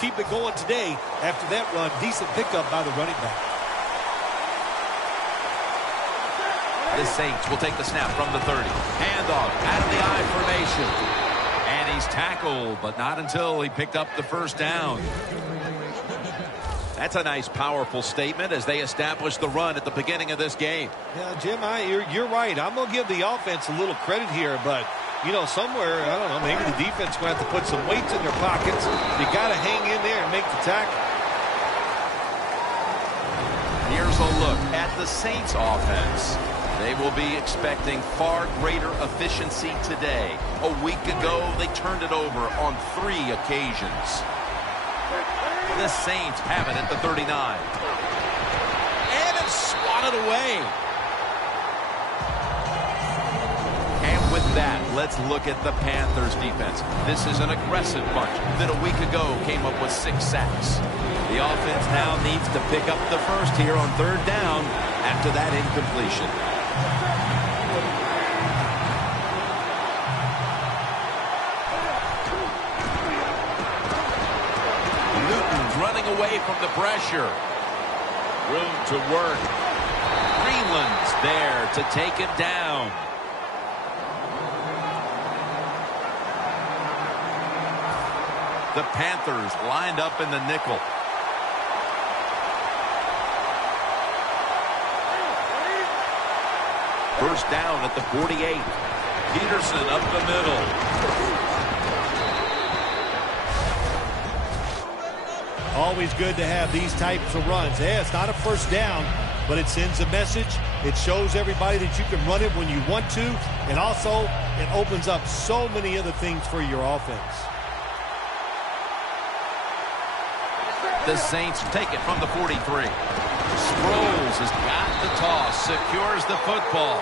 keep it going today after that run. Decent pickup by the running back. The Saints will take the snap from the 30. Handoff out of the I formation. And he's tackled, but not until he picked up the first down. That's a nice, powerful statement as they establish the run at the beginning of this game. Yeah, Jim, you're right. I'm going to give the offense a little credit here, but, you know, somewhere, I don't know, maybe the defense will have to put some weights in their pockets. You got to hang in there and make the tackle. Here's a look at the Saints offense. They will be expecting far greater efficiency today. A week ago, they turned it over on 3 occasions. The Saints have it at the 39. And it's swatted away. And with that, let's look at the Panthers defense. This is an aggressive bunch that a week ago came up with 6 sacks. The offense now needs to pick up the first here on 3rd down after that incompletion. Running away from the pressure. Room to work. Greenland's there to take him down. The Panthers lined up in the nickel. First down at the 48. Peterson up the middle. Always good to have these types of runs. Yeah, it's not a first down, but it sends a message. It shows everybody that you can run it when you want to, and also it opens up so many other things for your offense. The Saints take it from the 43. Sproles has got the toss, secures the football.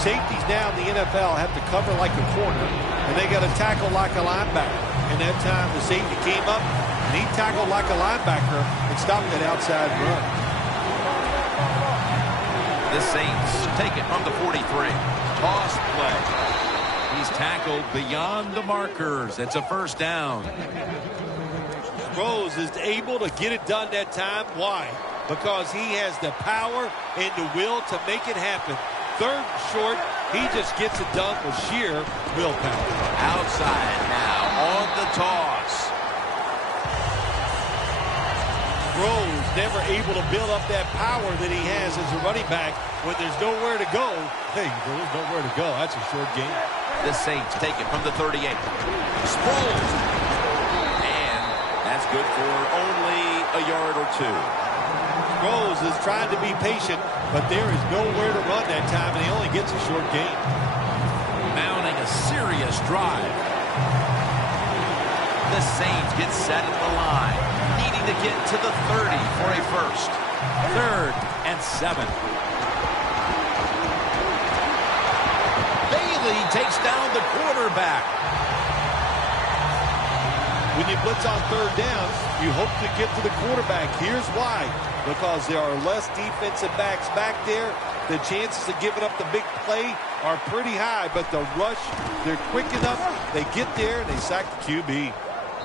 Safeties now in the NFL have to cover like a corner, and they got to tackle like a linebacker. And that time the safety came up, and he tackled like a linebacker and stopped that outside run. The Saints take it from the 43. Toss play. He's tackled beyond the markers. It's a first down. Rose is able to get it done that time. Why? Because he has the power and the will to make it happen. 3rd and short, he just gets it done with sheer willpower. Outside now on the toss. Rose never able to build up that power that he has as a running back when there's nowhere to go. Hey, there's nowhere to go. That's a short game. The Saints take it from the 38. Sproles. And that's good for only a yard or 2. Rose is trying to be patient, but there is nowhere to run that time, and he only gets a short gain. Mounting a serious drive. The Saints get set at the line, needing to get to the 30 for a first. 3rd and 7. Bailey takes down the quarterback. When you blitz on 3rd down, you hope to get to the quarterback. Here's why. Because there are less defensive backs back there. The chances of giving up the big play are pretty high, but the rush, they're quick enough. They get there, and they sack the QB.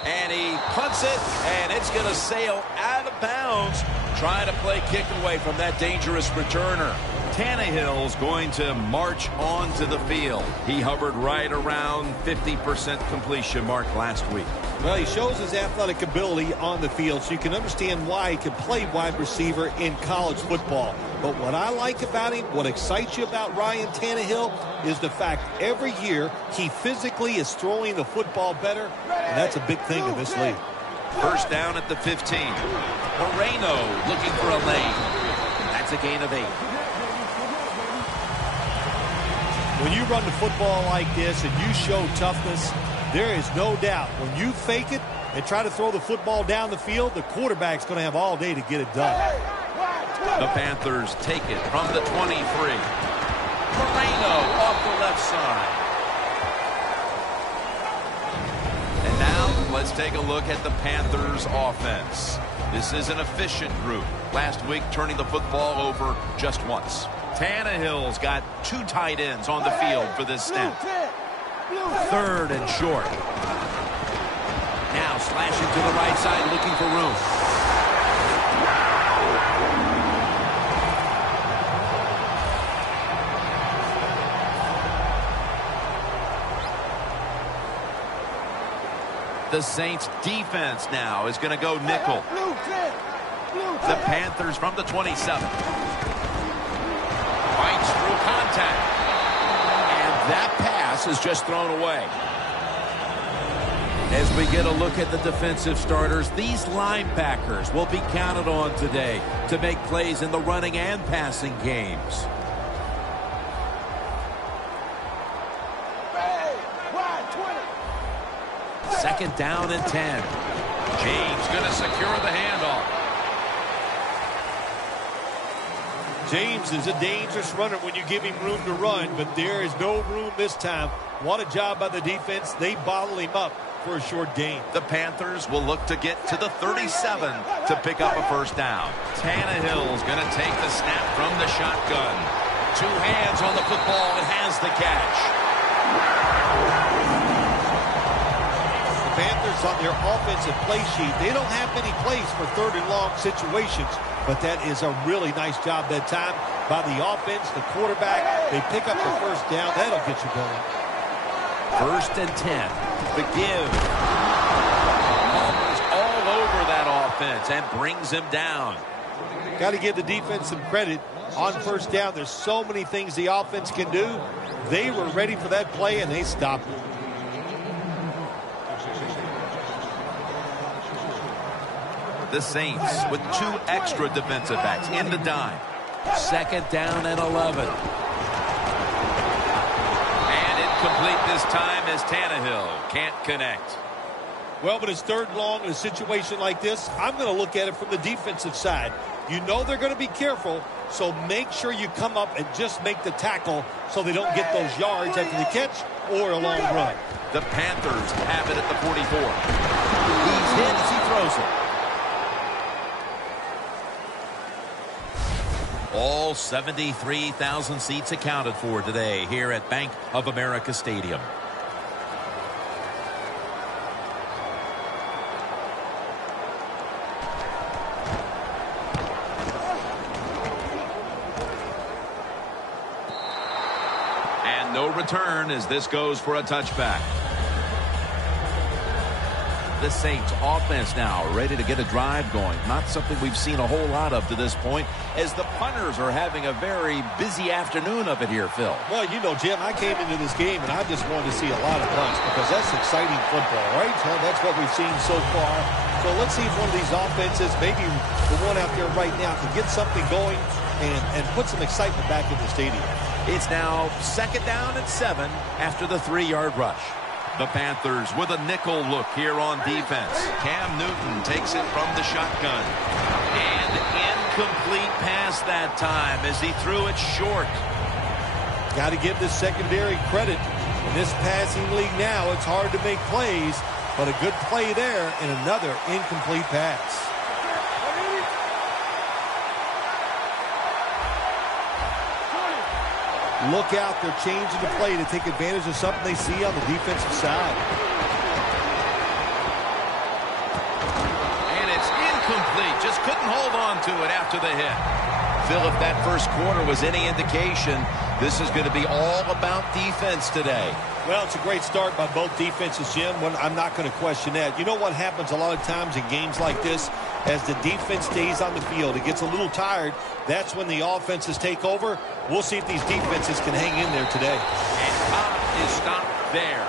And he punts it, and it's going to sail out of bounds, trying to play kick away from that dangerous returner. Tannehill's going to march onto the field. He hovered right around 50% completion mark last week. Well, he shows his athletic ability on the field, so you can understand why he can play wide receiver in college football. But what I like about him, what excites you about Ryan Tannehill, is the fact every year he physically is throwing the football better, and that's a big thing in this league. First down at the 15. Moreno looking for a lane. That's a gain of 8. When you run the football like this and you show toughness, there is no doubt when you fake it and try to throw the football down the field, the quarterback's going to have all day to get it done. The Panthers take it from the 23. Moreno off the left side. And now let's take a look at the Panthers offense. This is an efficient group. Last week turning the football over just once. Tannehill's got 2 tight ends on the field for this snap. 3rd and short. Flashing to the right side, looking for room. The Saints defense now is going to go nickel. The Panthers from the 27. Fights through contact. And that pass is just thrown away. As we get a look at the defensive starters, these linebackers will be counted on today to make plays in the running and passing games. Second down and 10. James going to secure the handoff. James is a dangerous runner when you give him room to run, but there is no room this time. What a job by the defense. They bottle him up for a short gain. The Panthers will look to get to the 37 to pick up a first down. Tannehill's going to take the snap from the shotgun. Two hands on the football and has the catch. Panthers on their offensive play sheet, they don't have many plays for third and long situations, but that is a really nice job that time by the offense, the quarterback. They pick up the first down. That'll get you going. First and 10. The give. Palmer's all over that offense and brings him down. Got to give the defense some credit on first down. There's so many things the offense can do. They were ready for that play and they stopped it. The Saints with two extra defensive backs in the dime. Second down and 11. And incomplete this time as Tannehill can't connect. Well, but it's third and long in a situation like this. I'm going to look at it from the defensive side. You know they're going to be careful, so make sure you come up and just make the tackle so they don't get those yards after the catch or a long run. The Panthers have it at the 44. He's hit as he throws it. All 73,000 seats accounted for today here at Bank of America Stadium. And no return as this goes for a touchback. The Saints offense now ready to get a drive going. Not something we've seen a whole lot of to this point as the punters are having a very busy afternoon of it here, Phil. Well, you know, Jim, I came into this game and I just wanted to see a lot of punts because that's exciting football, right? That's what we've seen so far. So let's see if one of these offenses, maybe the one out there right now, can get something going and put some excitement back in the stadium. It's now second down and 7 after the 3-yard rush. The Panthers with a nickel look here on defense. Cam Newton takes it from the shotgun. And incomplete pass that time as he threw it short. Got to give this secondary credit. In this passing league now, it's hard to make plays, but a good play there and another incomplete pass. Look out, they're changing the play to take advantage of something they see on the defensive side. And it's incomplete. Just couldn't hold on to it after the hit. Phil, if that first quarter was any indication, this is going to be all about defense today. Well, it's a great start by both defenses, Jim. I'm not going to question that. You know what happens a lot of times in games like this? As the defense stays on the field, it gets a little tired. That's when the offenses take over. We'll see if these defenses can hang in there today. And Cobb is stopped there.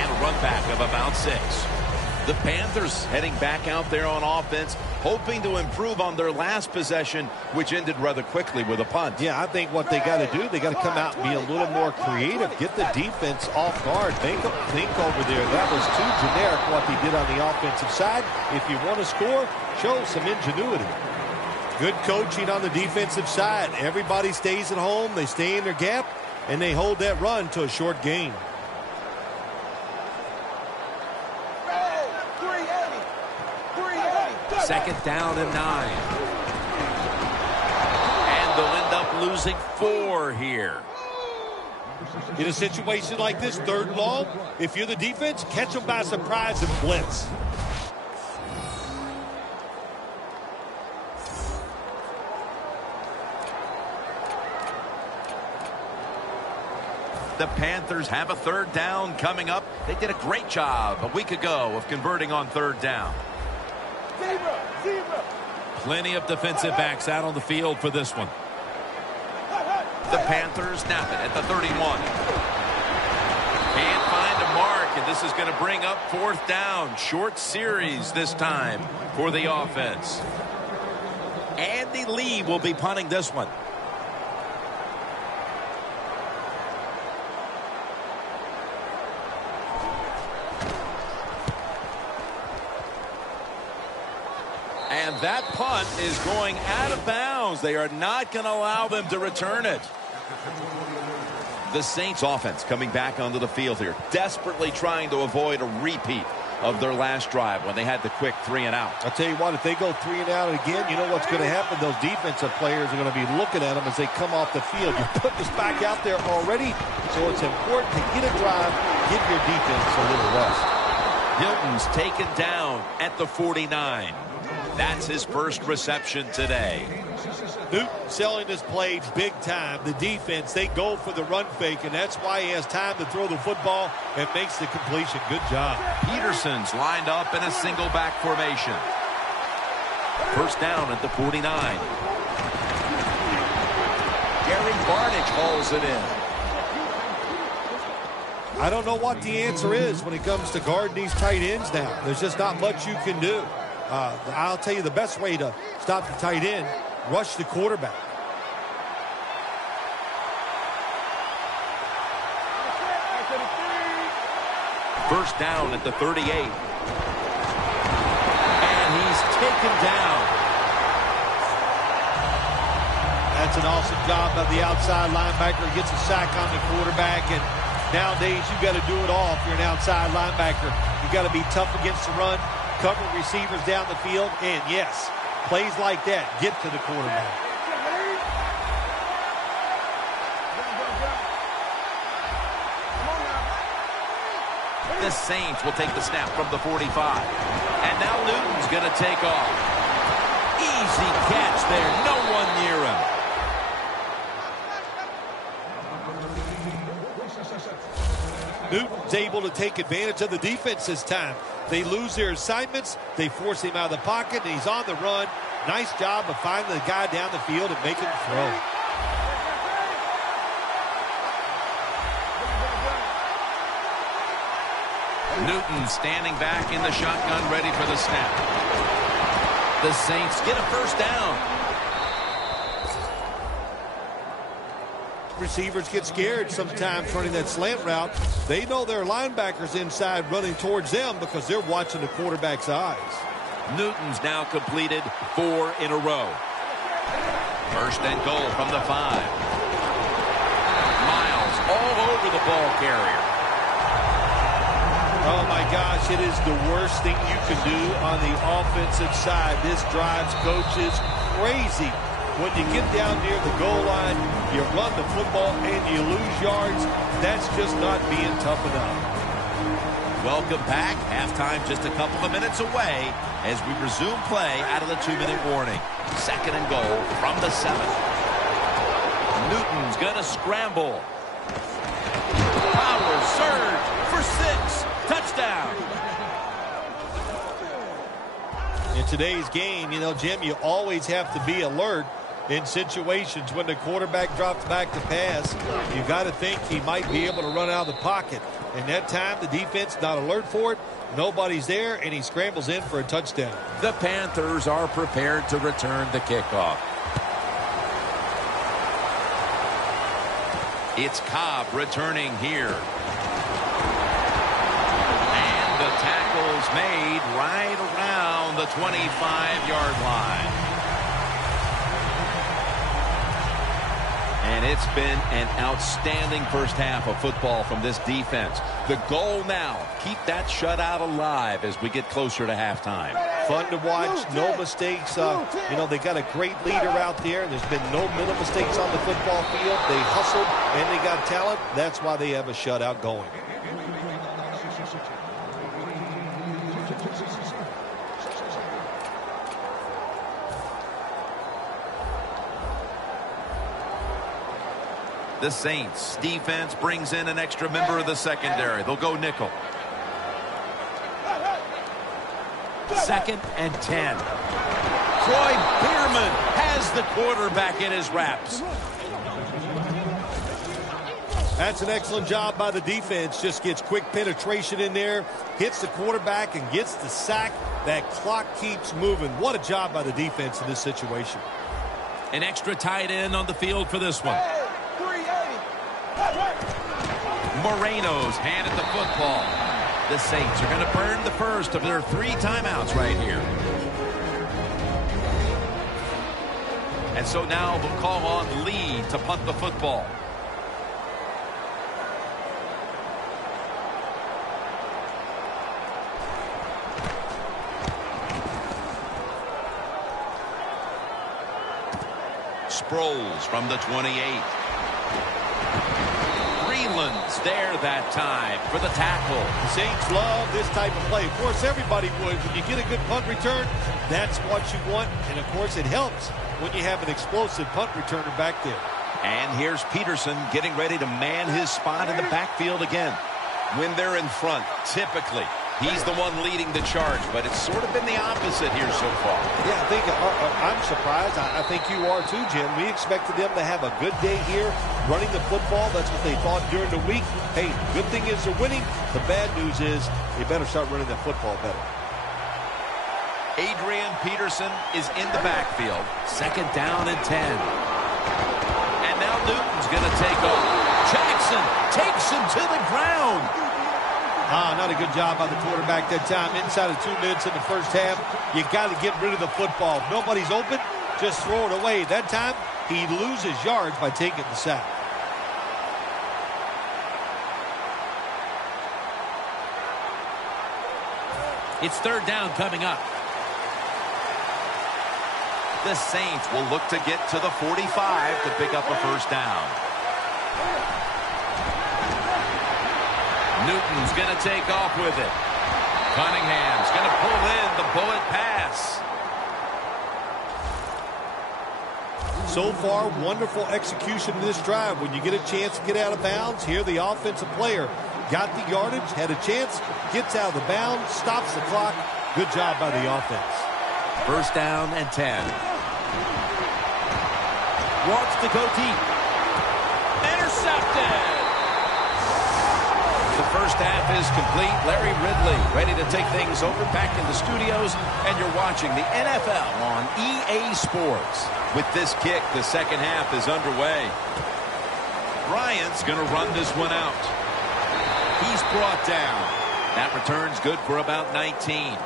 And a run back of about 6. The Panthers heading back out there on offense, hoping to improve on their last possession, which ended rather quickly with a punt. Yeah, I think what they got to do, they got to come out and be a little more creative, get the defense off guard, make them think over there. That was too generic what they did on the offensive side. If you want to score, show some ingenuity. Good coaching on the defensive side. Everybody stays at home, they stay in their gap, and they hold that run to a short gain. Second down and 9. And they'll end up losing 4 here. In a situation like this, third and long, if you're the defense, catch them by surprise and blitz. The Panthers have a third down coming up. They did a great job a week ago of converting on third down. Plenty of defensive backs out on the field for this one. The Panthers snap it at the 31. Can't find a mark, and this is going to bring up fourth down. Short series this time for the offense. Andy Lee will be punting this one. And that punt is going out of bounds. They are not going to allow them to return it. The Saints offense coming back onto the field here, desperately trying to avoid a repeat of their last drive when they had the quick 3 and out. I'll tell you what, if they go 3 and out again, you know what's going to happen? Those defensive players are going to be looking at them as they come off the field. You put this back out there already, so it's important to get a drive, give your defense a little rest. Hilton's taken down at the 49. That's his first reception today. Newton selling this play big time. The defense, they go for the run fake, and that's why he has time to throw the football and makes the completion. Good job. Peterson's lined up in a single back formation. First down at the 49. Gary Barnidge hauls it in. I don't know what the answer is when it comes to guarding these tight ends now. There's just not much you can do. I'll tell you the best way to stop the tight end, rush the quarterback. First down at the 38. And he's taken down. That's an awesome job by the outside linebacker. He gets a sack on the quarterback, and nowadays you've got to do it all if you're an outside linebacker. You've got to be tough against the run, cover receivers down the field, and yes, plays like that get to the quarterback. The Saints will take the snap from the 45. And now Newton's going to take off. Easy catch there. No one near him. Newton's able to take advantage of the defense this time. They lose their assignments. They force him out of the pocket, and he's on the run. Nice job of finding the guy down the field and making the throw. Newton standing back in the shotgun, ready for the snap. The Saints get a first down. Receivers get scared sometimes running that slant route. They know their linebackers inside running towards them because they're watching the quarterback's eyes. Newton's now completed 4 in a row. First and goal from the 5. Miles all over the ball carrier. Oh, my gosh, it is the worst thing you can do on the offensive side. This drives coaches crazy. When you get down near the goal line, you run the football and you lose yards. That's just not being tough enough. Welcome back. Halftime just a couple of minutes away as we resume play out of the 2-minute warning. Second and goal from the 7. Newton's going to scramble. Power surge for 6. Touchdown. In today's game, you know, Jim, you always have to be alert in situations when the quarterback drops back to pass. You got to think he might be able to run out of the pocket. And that time, the defense not alert for it. Nobody's there, and he scrambles in for a touchdown. The Panthers are prepared to return the kickoff. It's Cobb returning here. And the tackle's made right around the 25-yard line. And it's been an outstanding first half of football from this defense. The goal now, keep that shutout alive as we get closer to halftime. Fun to watch, no mistakes. You know, they got a great leader out there. There's been no middle mistakes on the football field. They hustled and they got talent. That's why they have a shutout going. The Saints defense brings in an extra member of the secondary. They'll go nickel. 2nd and 10. Troy Bierman has the quarterback in his wraps. That's an excellent job by the defense. Just gets quick penetration in there, hits the quarterback, and gets the sack. That clock keeps moving. What a job by the defense in this situation. An extra tight end on the field for this one. Moreno's handed the football. The Saints are going to burn the first of their 3 timeouts right here. And so now they'll call on Lee to punt the football. Sproles from the 28. Greenland's there that time for the tackle. The Saints love this type of play. Of course, everybody would. When you get a good punt return, that's what you want. And, of course, it helps when you have an explosive punt returner back there. And here's Peterson getting ready to man his spot in the backfield again. When they're in front, typically, he's the one leading the charge, but it's sort of been the opposite here so far. Yeah, I think I'm surprised. I think you are too, Jim. We expected them to have a good day here running the football. That's what they thought during the week. Hey, good thing is they're winning. The bad news is they better start running that football better. Adrian Peterson is in the backfield. 2nd down and 10. And now Newton's going to take off. Jackson takes him to the ground. Not a good job by the quarterback that time. Inside of 2 minutes in the first half, you got to get rid of the football. If nobody's open, just throw it away. That time, he loses yards by taking the sack. It's 3rd down coming up. The Saints will look to get to the 45 to pick up a 1st down. Newton's going to take off with it. Cunningham's going to pull in the bullet pass. So far, wonderful execution in this drive. When you get a chance to get out of bounds, here the offensive player got the yardage, had a chance, gets out of the bounds, stops the clock. Good job by the offense. 1st down and 10. Wants to go deep. Intercepted. The first half is complete. Larry Ridley ready to take things over back in the studios, and you're watching the NFL on EA Sports. With this kick, the 2nd half is underway. Bryant's going to run this one out. He's brought down. That return's good for about 19.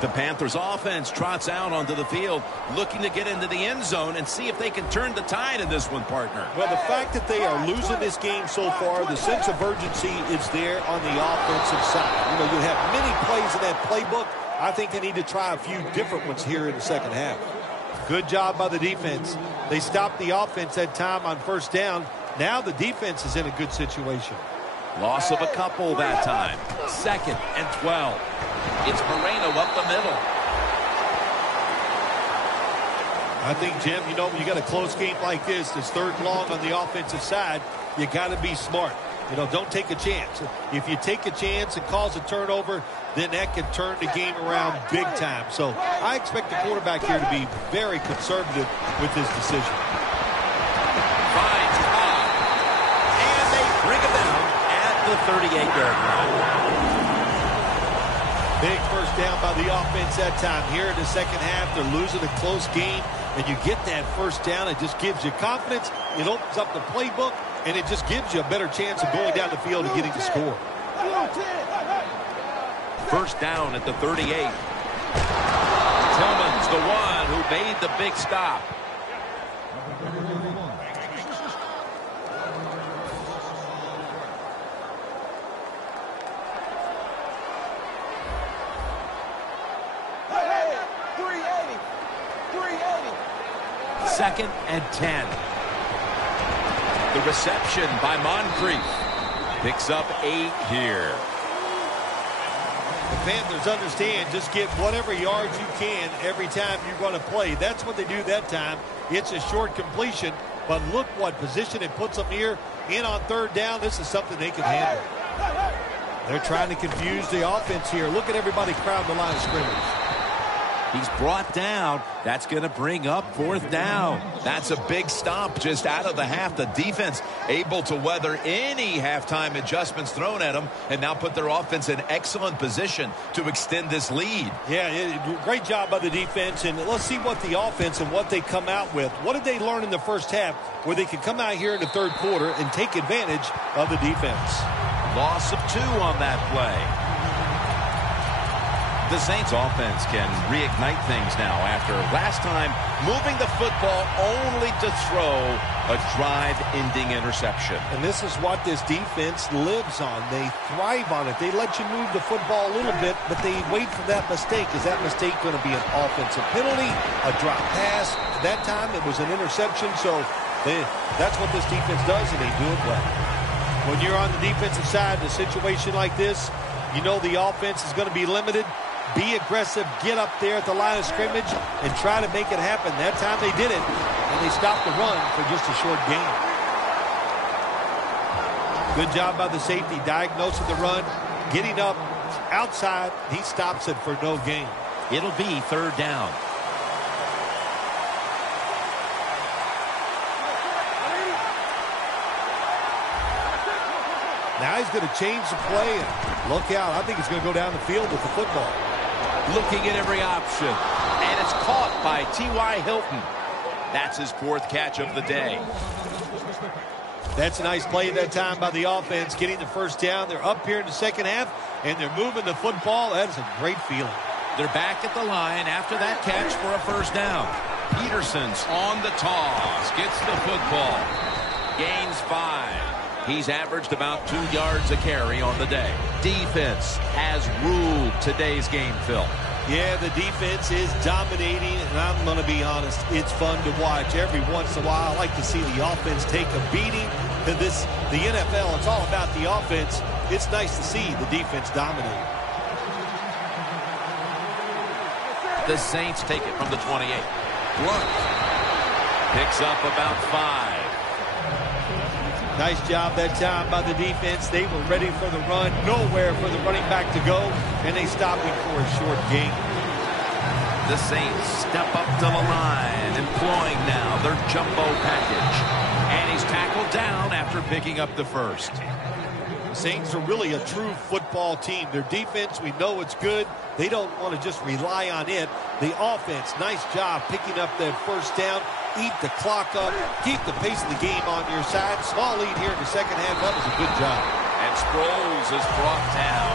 The Panthers offense trots out onto the field, looking to get into the end zone and see if they can turn the tide in this one, partner. Well, the fact that they are losing this game so far, the sense of urgency is there on the offensive side. You know, you have many plays in that playbook. I think they need to try a few different ones here in the 2nd half. Good job by the defense. They stopped the offense that time on 1st down. Now the defense is in a good situation. Loss of a couple that time. 2nd and 12. It's Moreno up the middle. I think, Jim, you know, when you got a close game like this, it's 3rd and long on the offensive side, you got to be smart. You know, don't take a chance. If you take a chance and cause a turnover, then that can turn the game around big time. So I expect the quarterback here to be very conservative with his decision. Finds Cobb. And they bring him down at the 38-yard line. Big 1st down by the offense that time. Here in the 2nd half, they're losing a close game, and you get that 1st down. It just gives you confidence. It opens up the playbook, and it just gives you a better chance of going down the field and getting the score. 1st down at the 38. Tillman's the one who made the big stop. Second and 10. The reception by Moncrief. Picks up 8 here. The Panthers understand, just get whatever yards you can every time you're going to play. That's what they do that time. It's a short completion, but look what position it puts them here in on third down. This is something they can handle. They're trying to confuse the offense here. Look at everybody crowd the line of scrimmage. He's brought down. That's going to bring up fourth down. That's a big stop just out of the half. The defense able to weather any halftime adjustments thrown at them and now put their offense in excellent position to extend this lead. Yeah, great job by the defense. And let's see what the offense and what they come out with. What did they learn in the first half where they could come out here in the third quarter and take advantage of the defense? Loss of 2 on that play. The Saints offense can reignite things now after last time moving the football only to throw a drive-ending interception. And this is what this defense lives on. They thrive on it. They let you move the football a little bit, but they wait for that mistake. Is that mistake going to be an offensive penalty, a drop pass? That time it was an interception, so that's what this defense does, and they do it well. When you're on the defensive side in a situation like this, you know the offense is going to be limited. Be aggressive, get up there at the line of scrimmage, and try to make it happen. That time they did it, and they stopped the run for just a short gain. Good job by the safety, diagnosing the run, getting up outside. He stops it for no gain. It'll be third down. Now he's going to change the play, and look out. I think he's going to go down the field with the football. Looking at every option, and it's caught by T.Y. Hilton. That's his 4th catch of the day. That's a nice play that time by the offense, getting the first down. They're up here in the second half, and they're moving the football. That is a great feeling. They're back at the line after that catch for a first down. Peterson's on the toss, gets the football, gains 5. He's averaged about 2 yards a carry on the day. Defense has ruled today's game, Phil. Yeah, the defense is dominating, and I'm going to be honest, it's fun to watch. Every once in a while, I like to see the offense take a beating. To the NFL, it's all about the offense. It's nice to see the defense dominate. The Saints take it from the 28. Blunt picks up about 5. Nice job that time by the defense. They were ready for the run. Nowhere for the running back to go, and they stopped him for a short gain. The Saints step up to the line, employing now their jumbo package. And he's tackled down after picking up the first. The Saints are really a true football team. Their defense, we know it's good. They don't want to just rely on it. The offense, nice job picking up that first down. Eat the clock up. Keep the pace of the game on your side. Small lead here in the second half. That was a good job. And Sproles is brought down.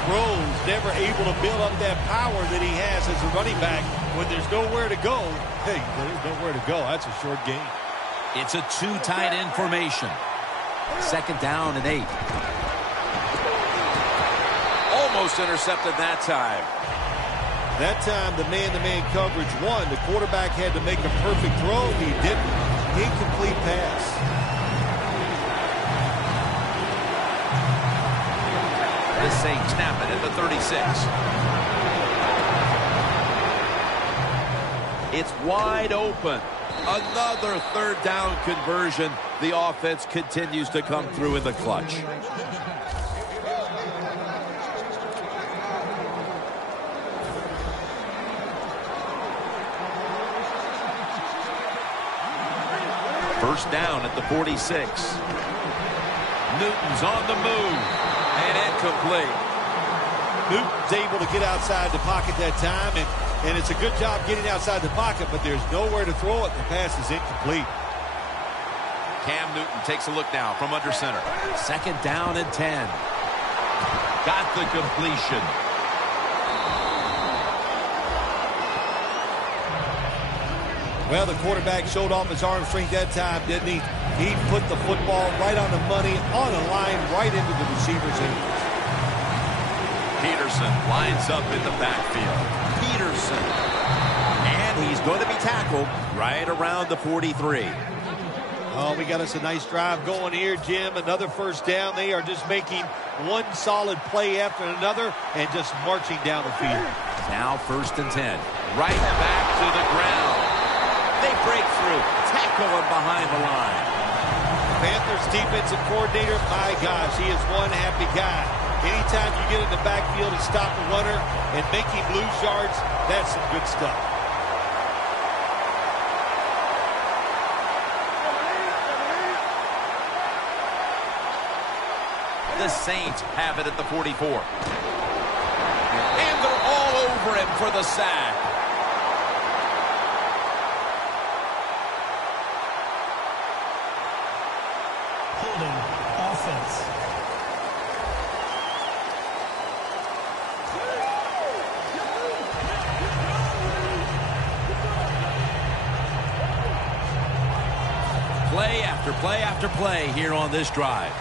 Sproles never able to build up that power that he has as a running back. When there's nowhere to go, hey, there's nowhere to go. That's a short game. It's a 2 tight end formation. Second down and 8. Almost intercepted that time. That time, the man-to-man coverage won. The quarterback had to make a perfect throw. He didn't. Incomplete pass. The Saints snap it at the 36. It's wide open. Another third down conversion. The offense continues to come through in the clutch. First down at the 46. Newton's on the move. And incomplete. Newton's able to get outside the pocket that time, and it's a good job getting outside the pocket, but there's nowhere to throw it. The pass is incomplete. Cam Newton takes a look now from under center. Second down and 10. Got the completion. Well, the quarterback showed off his arm strength that time, didn't he? He put the football right on the money, on a line, right into the receiver's hands. Peterson lines up in the backfield. Peterson. And he's going to be tackled right around the 43. Oh, we got us a nice drive going here, Jim. Another first down. They are just making one solid play after another and just marching down the field. Now 1st and 10. Right back to the ground. They break through. Tackle him behind the line. Panthers defensive coordinator, my gosh, he is one happy guy. Anytime you get in the backfield and stop a runner and make him lose yards, that's some good stuff. The Saints have it at the 44. And they're all over him for the sack. Holding offense. Play after play after play here on this drive.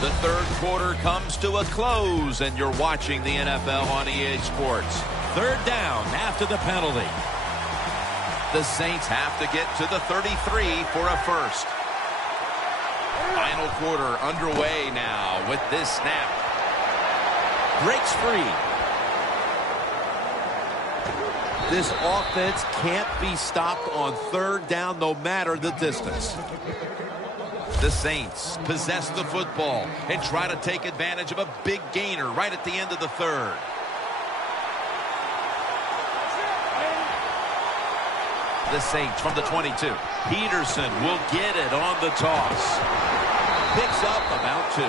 The third quarter comes to a close, and you're watching the NFL on EA Sports. 3rd down after the penalty. The Saints have to get to the 33 for a first. Final quarter underway now with this snap. Breaks free. This offense can't be stopped on 3rd down no matter the distance. The Saints possess the football and try to take advantage of a big gainer right at the end of the 3rd. The Saints from the 22. Peterson will get it on the toss. Picks up about 2.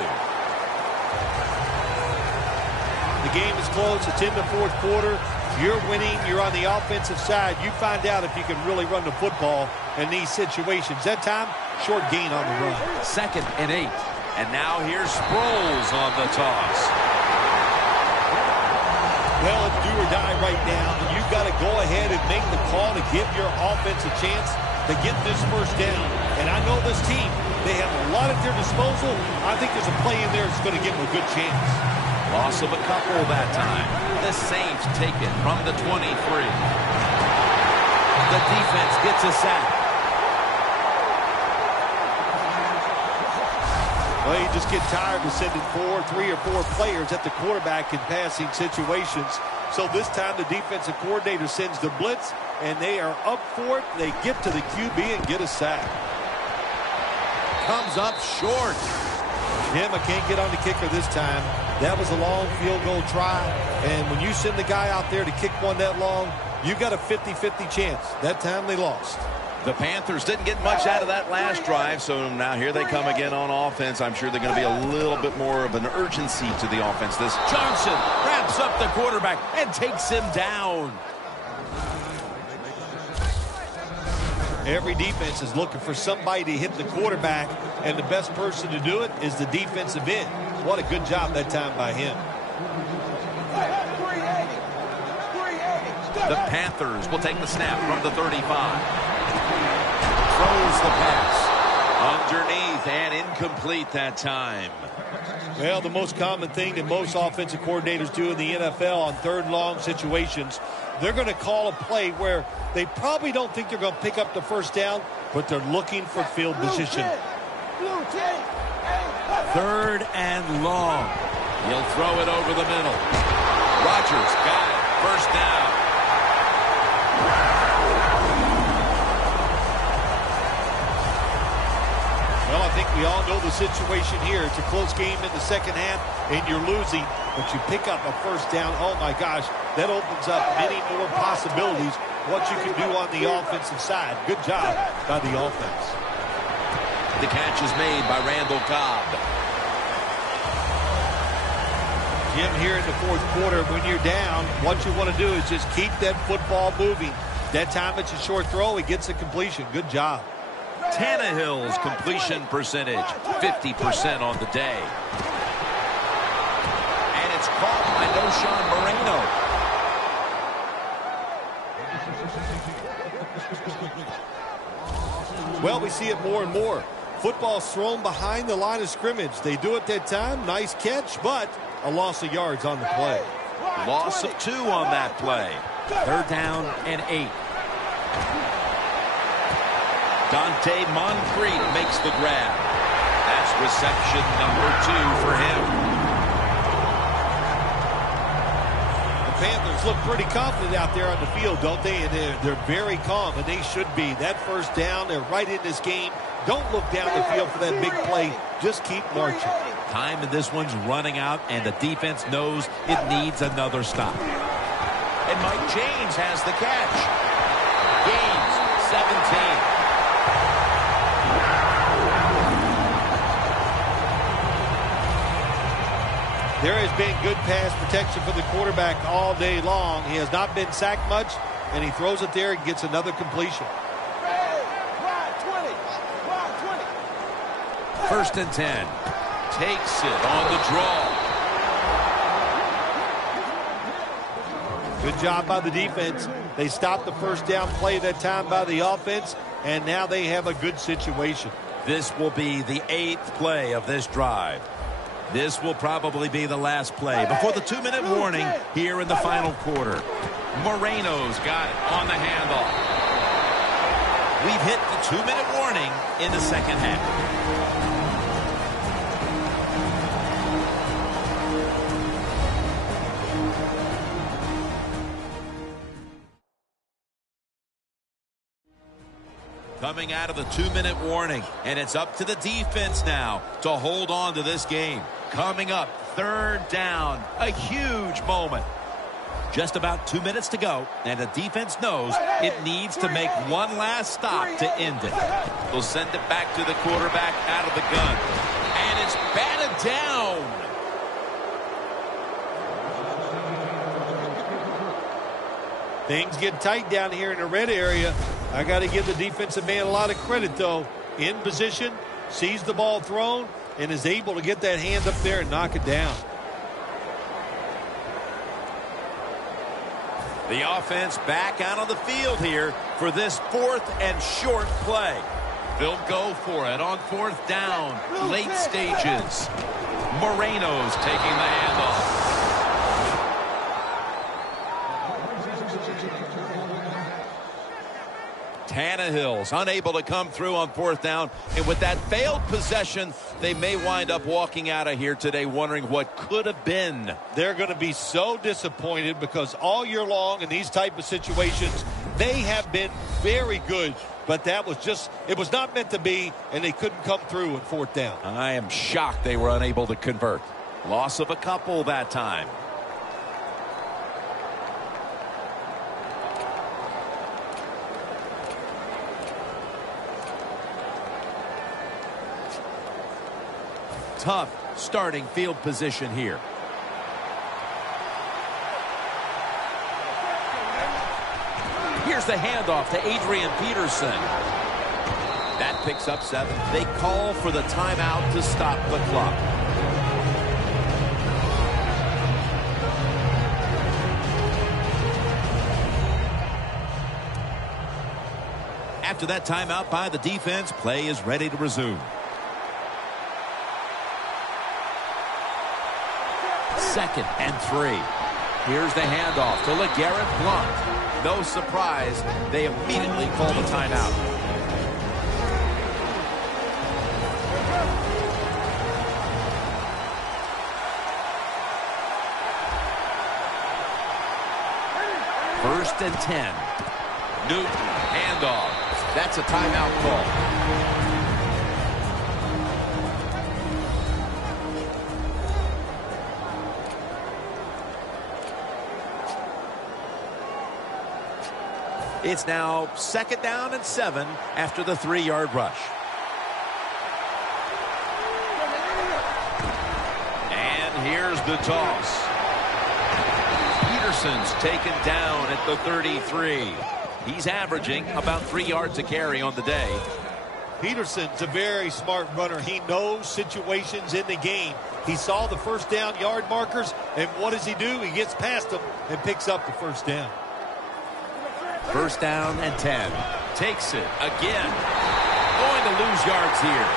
The game is close. It's in the 4th quarter. You're winning. You're on the offensive side. You find out if you can really run the football in these situations. That time, short gain on the run. 2nd and 8. And now here's Sproles on the toss. Well, it's do or die right now, and you've got to go ahead and make the call to give your offense a chance to get this first down. And I know this team, they have a lot at their disposal. I think there's a play in there that's going to give them a good chance. Loss of a couple that time. The Saints take it from the 23. The defense gets a sack. Well, you just get tired of sending 3 or 4 players at the quarterback in passing situations. So this time the defensive coordinator sends the blitz, and they are up for it. They get to the QB and get a sack. Comes up short. Jim, I can't get on the kicker this time. That was a long field goal try. And when you send the guy out there to kick one that long, you got a 50-50 chance. That time they lost. The Panthers didn't get much out of that last drive, so now here they come again on offense. I'm sure they're going to be a little bit more of an urgency to the offense. This Johnson wraps up the quarterback and takes him down. Every defense is looking for somebody to hit the quarterback, and the best person to do it is the defensive end. What a good job that time by him. The Panthers will take the snap from the 35. Throws the pass underneath and incomplete that time. Well, the most common thing that most offensive coordinators do in the NFL on 3rd long situations, they're going to call a play where they probably don't think they're going to pick up the first down, but they're looking for field position. 3rd and long. He'll throw it over the middle. Rodgers got it. First down. Well, I think we all know the situation here. It's a close game in the 2nd half, and you're losing, but you pick up a first down. Oh, my gosh, that opens up many more possibilities what you can do on the offensive side. Good job by the offense. The catch is made by Randall Cobb. Jim, here in the 4th quarter, when you're down, what you want to do is just keep that football moving. That time it's a short throw. He gets a completion. Good job. Tannehill's completion percentage, 50% on the day. And it's caught by Knowshon Moreno. Well, we see it more and more. Football's thrown behind the line of scrimmage. They do it that time. Nice catch, but a loss of yards on the play. Loss of 2 on that play. 3rd down and 8. Dante Moncrief makes the grab. That's reception number 2 for him. The Panthers look pretty confident out there on the field, don't they? And they're very calm, and they should be. That 1st down, they're right in this game. Don't look down the field for that big play. Just keep marching. Time in this one's running out, and the defense knows it needs another stop. And Mike James has the catch. Gains 17. There has been good pass protection for the quarterback all day long. He has not been sacked much, and he throws it there and gets another completion. 1st and 10. Takes it on the draw. Good job by the defense. They stopped the 1st down play that time by the offense, and now they have a good situation. This will be the 8th play of this drive. This will probably be the last play before the 2-minute warning here in the final quarter. Moreno's got it on the handoff. We've hit the 2-minute warning in the 2nd half. Coming out of the 2-minute warning, and it's up to the defense now to hold on to this game. Coming up, 3rd down, a huge moment. Just about 2 minutes to go, and the defense knows it needs to make one last stop to end it. They'll send it back to the quarterback out of the gun, and it's batted down. Things get tight down here in the red area. I got to give the defensive man a lot of credit, though. In position, sees the ball thrown, and is able to get that hand up there and knock it down. The offense back out on the field here for this 4th and short play. They'll go for it on 4th down, late stages. Moreno's taking the handoff. Tannehill's unable to come through on 4th down, and with that failed possession, they may wind up walking out of here today wondering what could have been. They're going to be so disappointed because all year long in these type of situations, they have been very good, but that was just, it was not meant to be, and they couldn't come through at 4th down. I am shocked they were unable to convert. Loss of a couple that time. Tough starting field position here. Here's the handoff to Adrian Peterson. That picks up 7. They call for the timeout to stop the clock. After that timeout by the defense, play is ready to resume. 2nd and 3. Here's the handoff to LeGarrette Blount. No surprise, they immediately call the timeout. First and 10. Newton, handoff. That's a timeout call. It's now 2nd down and 7 after the 3-yard rush. And here's the toss. Peterson's taken down at the 33. He's averaging about 3 yards a carry on the day. Peterson's a very smart runner. He knows situations in the game. He saw the 1st down yard markers, and what does he do? He gets past them and picks up the 1st down. 1st down and 10. Takes it again. Going to lose yards here.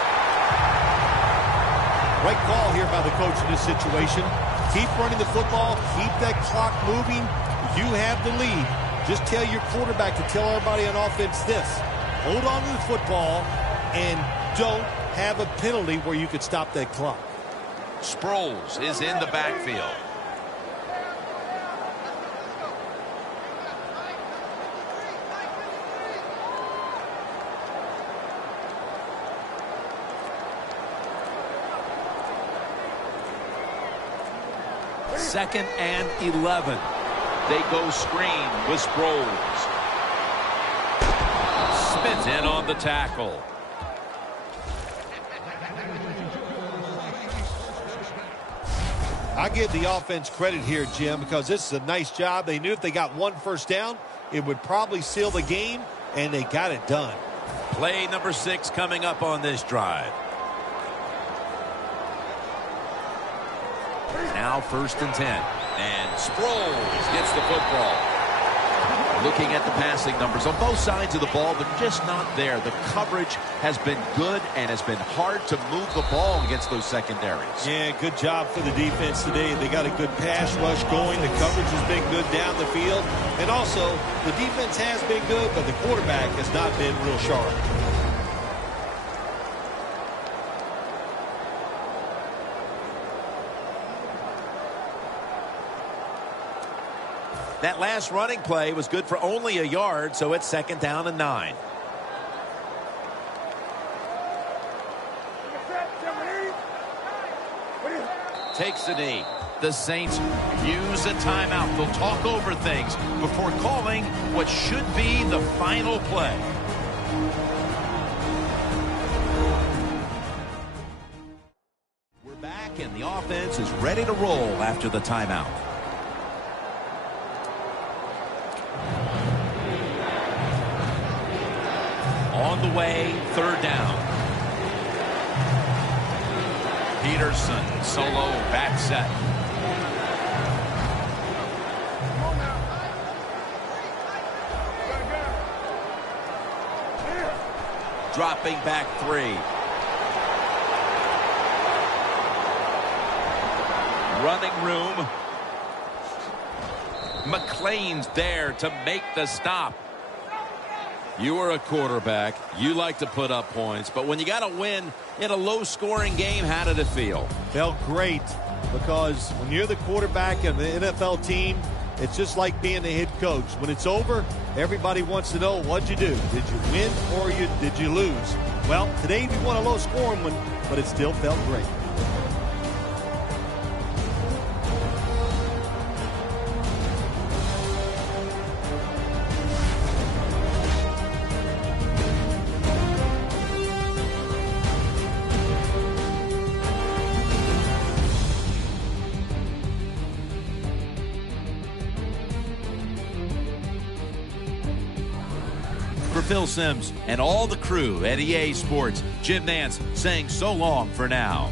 Right call here by the coach in this situation. Keep running the football. Keep that clock moving. You have the lead. Just tell your quarterback to tell everybody on offense this. Hold on to the football and don't have a penalty where you could stop that clock. Sproles is in the backfield. Second and 11. They go screen with Sproles. Smith in on the tackle. I give the offense credit here, Jim, because this is a nice job. They knew if they got one first down, it would probably seal the game, and they got it done. Play number 6 coming up on this drive. Now 1st and 10. And Sproles gets the football. Looking at the passing numbers on both sides of the ball, they're just not there. The coverage has been good and has been hard to move the ball against those secondaries. Yeah, good job for the defense today. They got a good pass rush going. The coverage has been good down the field. And also, the defense has been good, but the quarterback has not been real sharp. That last running play was good for only a yard, so it's 2nd down and 9. Takes the knee. The Saints use a timeout. They'll talk over things before calling what should be the final play. We're back, and the offense is ready to roll after the timeout. On the way, 3rd down. Peterson, solo, back set. Dropping back 3. Running room. McLean's there to make the stop. You are a quarterback. You like to put up points. But when you got to win in a low-scoring game, how did it feel? Felt great, because when you're the quarterback of the NFL team, it's just like being the head coach. When it's over, everybody wants to know, what'd you do? Did you win or did you lose? Well, today we won a low-scoring one, but it still felt great. For Phil Simms and all the crew at EA Sports, Jim Nantz saying so long for now.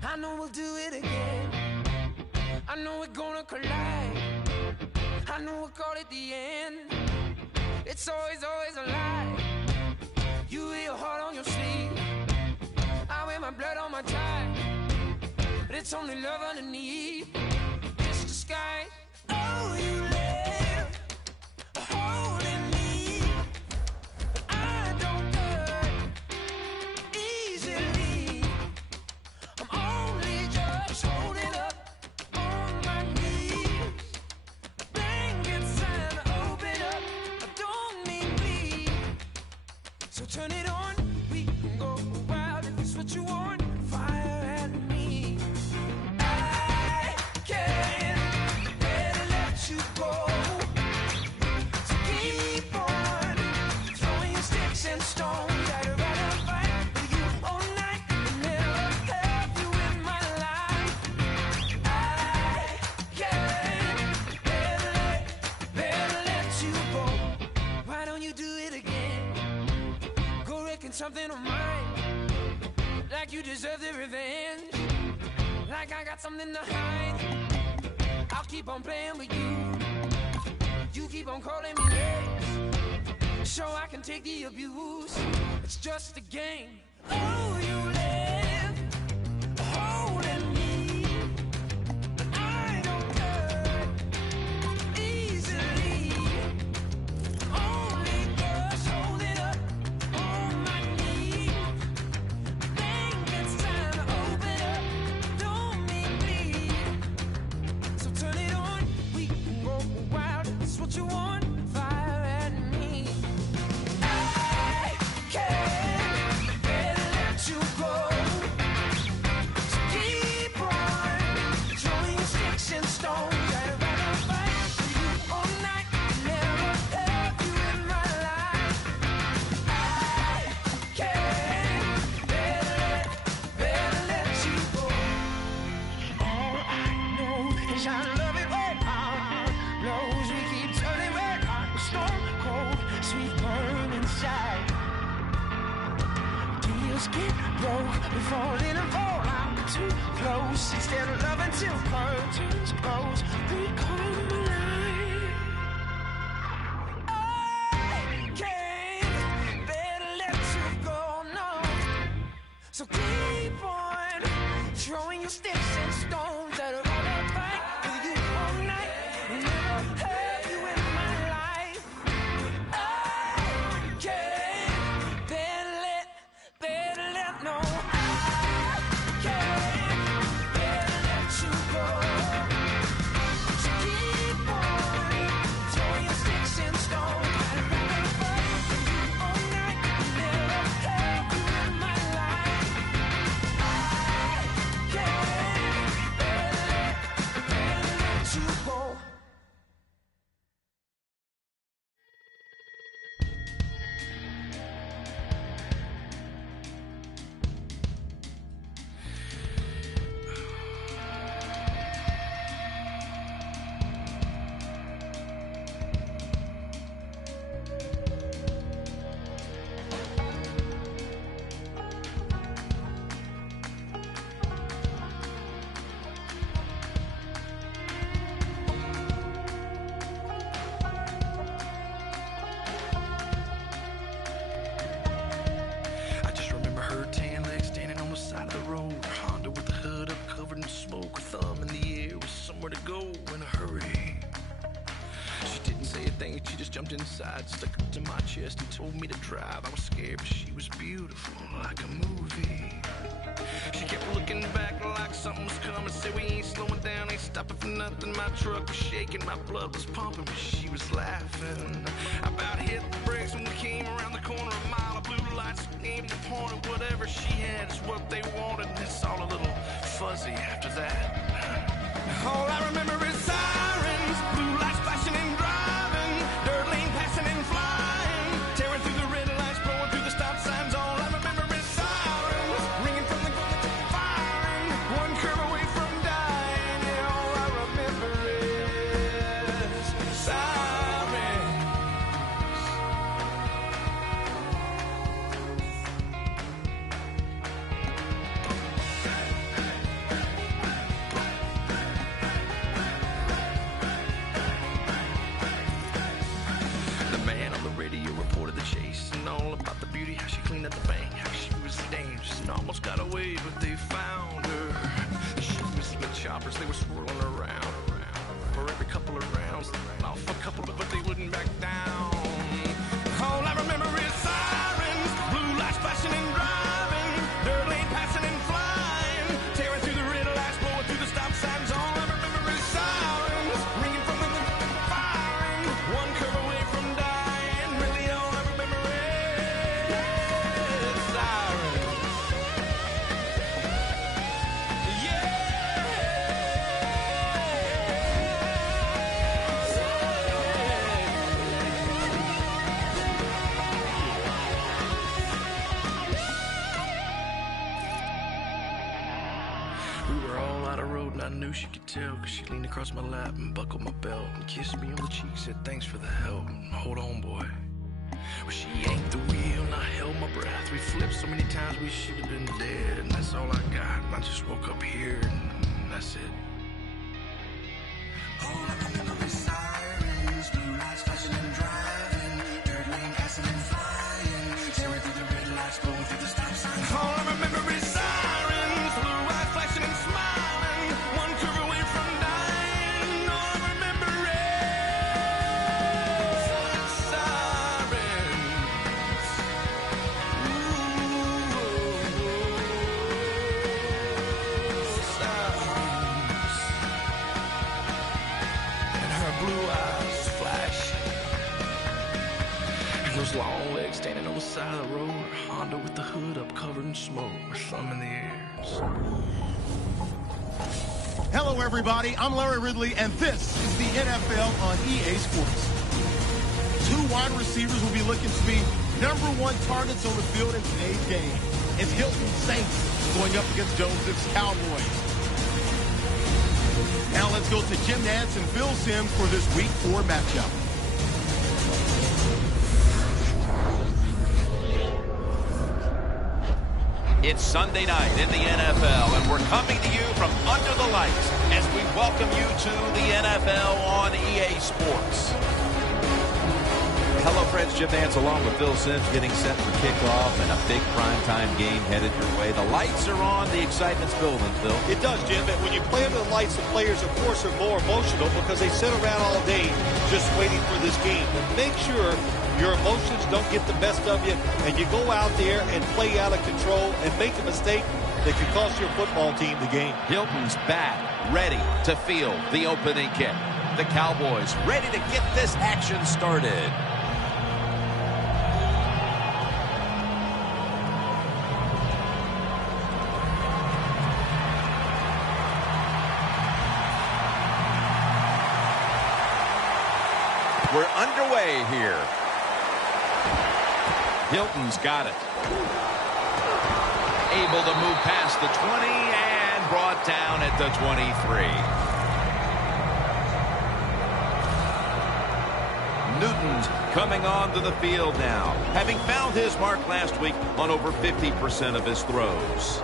I know we'll do it again. I know we're gonna collide. I know we'll call it the end. It's always a lie. You wear your heart on your sleeve. I wear my blood on my tie. But it's only love underneath. It's the sky. Oh, you live holding me. But I don't hurt easily. I'm only just holding up on my knees. Blankets and open up. I don't mean bleed. So turn it on. We can go wild if it's what you want. Fire at me. I something of mine, like you deserve the revenge, like I got something to hide. I'll keep on playing with you, you keep on calling me names, so I can take the abuse. It's just a game. Oh, you live holding me, but I don't hurt easily. Only just holding up on my knee. Think it's time to open up, don't make me. So turn it on, we can go wild. It's what you want, fire at me. I can't let you go. So keep on throwing sticks and stones. I'd rather fight for you all night, never have you in my life. I can't let you go. All I know is I love it when our heart blows. We keep turning red hot, storm cold, sweet burn inside. Deals get broke, we fall in and fall out too close. Instead of loving till curtains close, we come alive. I can't bear to let you go, no. So keep on throwing your sticks and stones at a rather fight for you all night. Never have you in my life. I can't bear to let, no. I can't bear to let you go. So keep on throwing your sticks and stones. I'd rather fight for you all night. Never have you in my life. I can't bear to let you go. I just remember her tan legs standing on the side of the road. Her Honda with the hood up, covered in smoke. Her thumb in the air with somewhere to go in a hurry. She didn't say a thing, she just jumped inside, stuck it to my chest and told me to drive. I was scared, but she was beautiful, like a movie. She kept looking back like something was coming. Said we ain't slowing down, ain't stopping for nothing. My truck was shaking, my blood was pumping, but she was laughing. I about hit the brakes when we came around the corner. A mile of blue lights aimed and pointed. Whatever she had is what they wanted. It's all a little fuzzy after that. All I remember is sirens, blue lights flashing and driving, dirt lane passing and flying, tearing through the red lights, blowing through the stop signs. All I remember is sirens, ringing from the firing, one curve away from dying. Yeah, all I remember is sirens. The man on the radio reported the chase and all about the beauty, how she cleaned up the bank, how she was dangerous and almost got away, but they found her. She was with choppers, they were swirling around. For every couple of rounds, they ran off a couple, but they wouldn't back down. All I remember is sirens, blue lights flashing and driving, dirt lane passing and flying, tearing through the red lights, blowing through the stop signs. All I remember is sirens, ringing from the firing, one curve away from dying. Really all I remember is sirens. We were all out of road and I knew she could tell, cause she leaned across my lap and buckled my belt and kissed me on the cheek, said thanks for the help. Hold on, boy, Well, she yanked the wheel and I held my breath. We flipped so many times we should have been dead. And that's all I got. And I just woke up here and that's it. All I remember is sirens, blue lights flashing and driving, third lane passing and flying, staring through the red lights, going through the stop sign. All I remember is sirens, blue lights flashing and smiling, one curve away from dying. All I remember is sirens. Sirens. And her blue eyes flash. And those long legs standing on the side of the road. Her Honda with the hood up covered in smoke. Her thumb in the air. Hello, everybody. I'm Larry Ridley, and this is the NFL on EA Sports. Two wide receivers will be looking to be #1 targets on the field in today's game. It's Hilton Saints going up against Joseph's Cowboys. Now let's go to Jim Nantz and Phil Simms for this Week 4 matchup. It's Sunday night in the NFL, and we're coming to you from under the lights as we welcome you to the NFL on EA Sports. Hello, friends. Jim Nantz along with Phil Simms getting set for kickoff and a big primetime game headed your way. The lights are on. The excitement's building, Phil. It does, Jim. And when you play under the lights, the players, of course, are more emotional because they sit around all day just waiting for this game. But make sure your emotions don't get the best of you, and you go out there and play out of control and make a mistake that could cost your football team the game. Hilton's back, ready to field the opening kick. The Cowboys ready to get this action started. We're underway here. Hilton's got it. Able to move past the 20 and brought down at the 23. Newton's coming onto the field now, having found his mark last week on over 50% of his throws.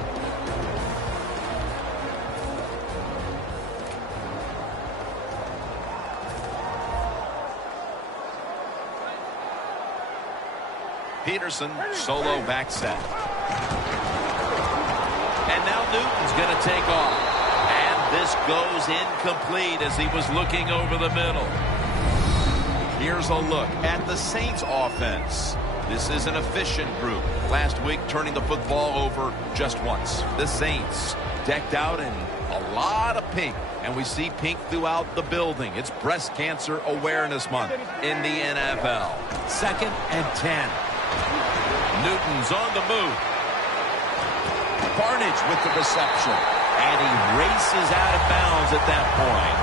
Peterson, solo back set. And now Newton's going to take off. And this goes incomplete as he was looking over the middle. Here's a look at the Saints offense. This is an efficient group. Last week, turning the football over just once. The Saints decked out in a lot of pink. And we see pink throughout the building. It's Breast Cancer Awareness Month in the NFL. 2nd and 10. Newton's on the move. Barnage with the reception. And he races out of bounds at that point.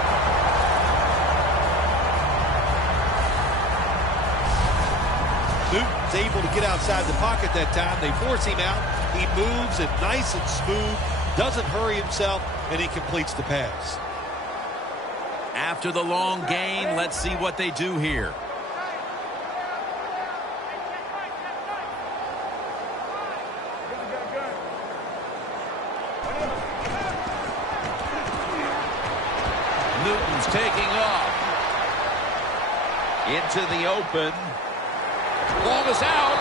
Newton's able to get outside the pocket that time. They force him out. He moves it nice and smooth, doesn't hurry himself, and he completes the pass. After the long gain, let's see what they do here. Newton's taking off. Into the open. Ball is out.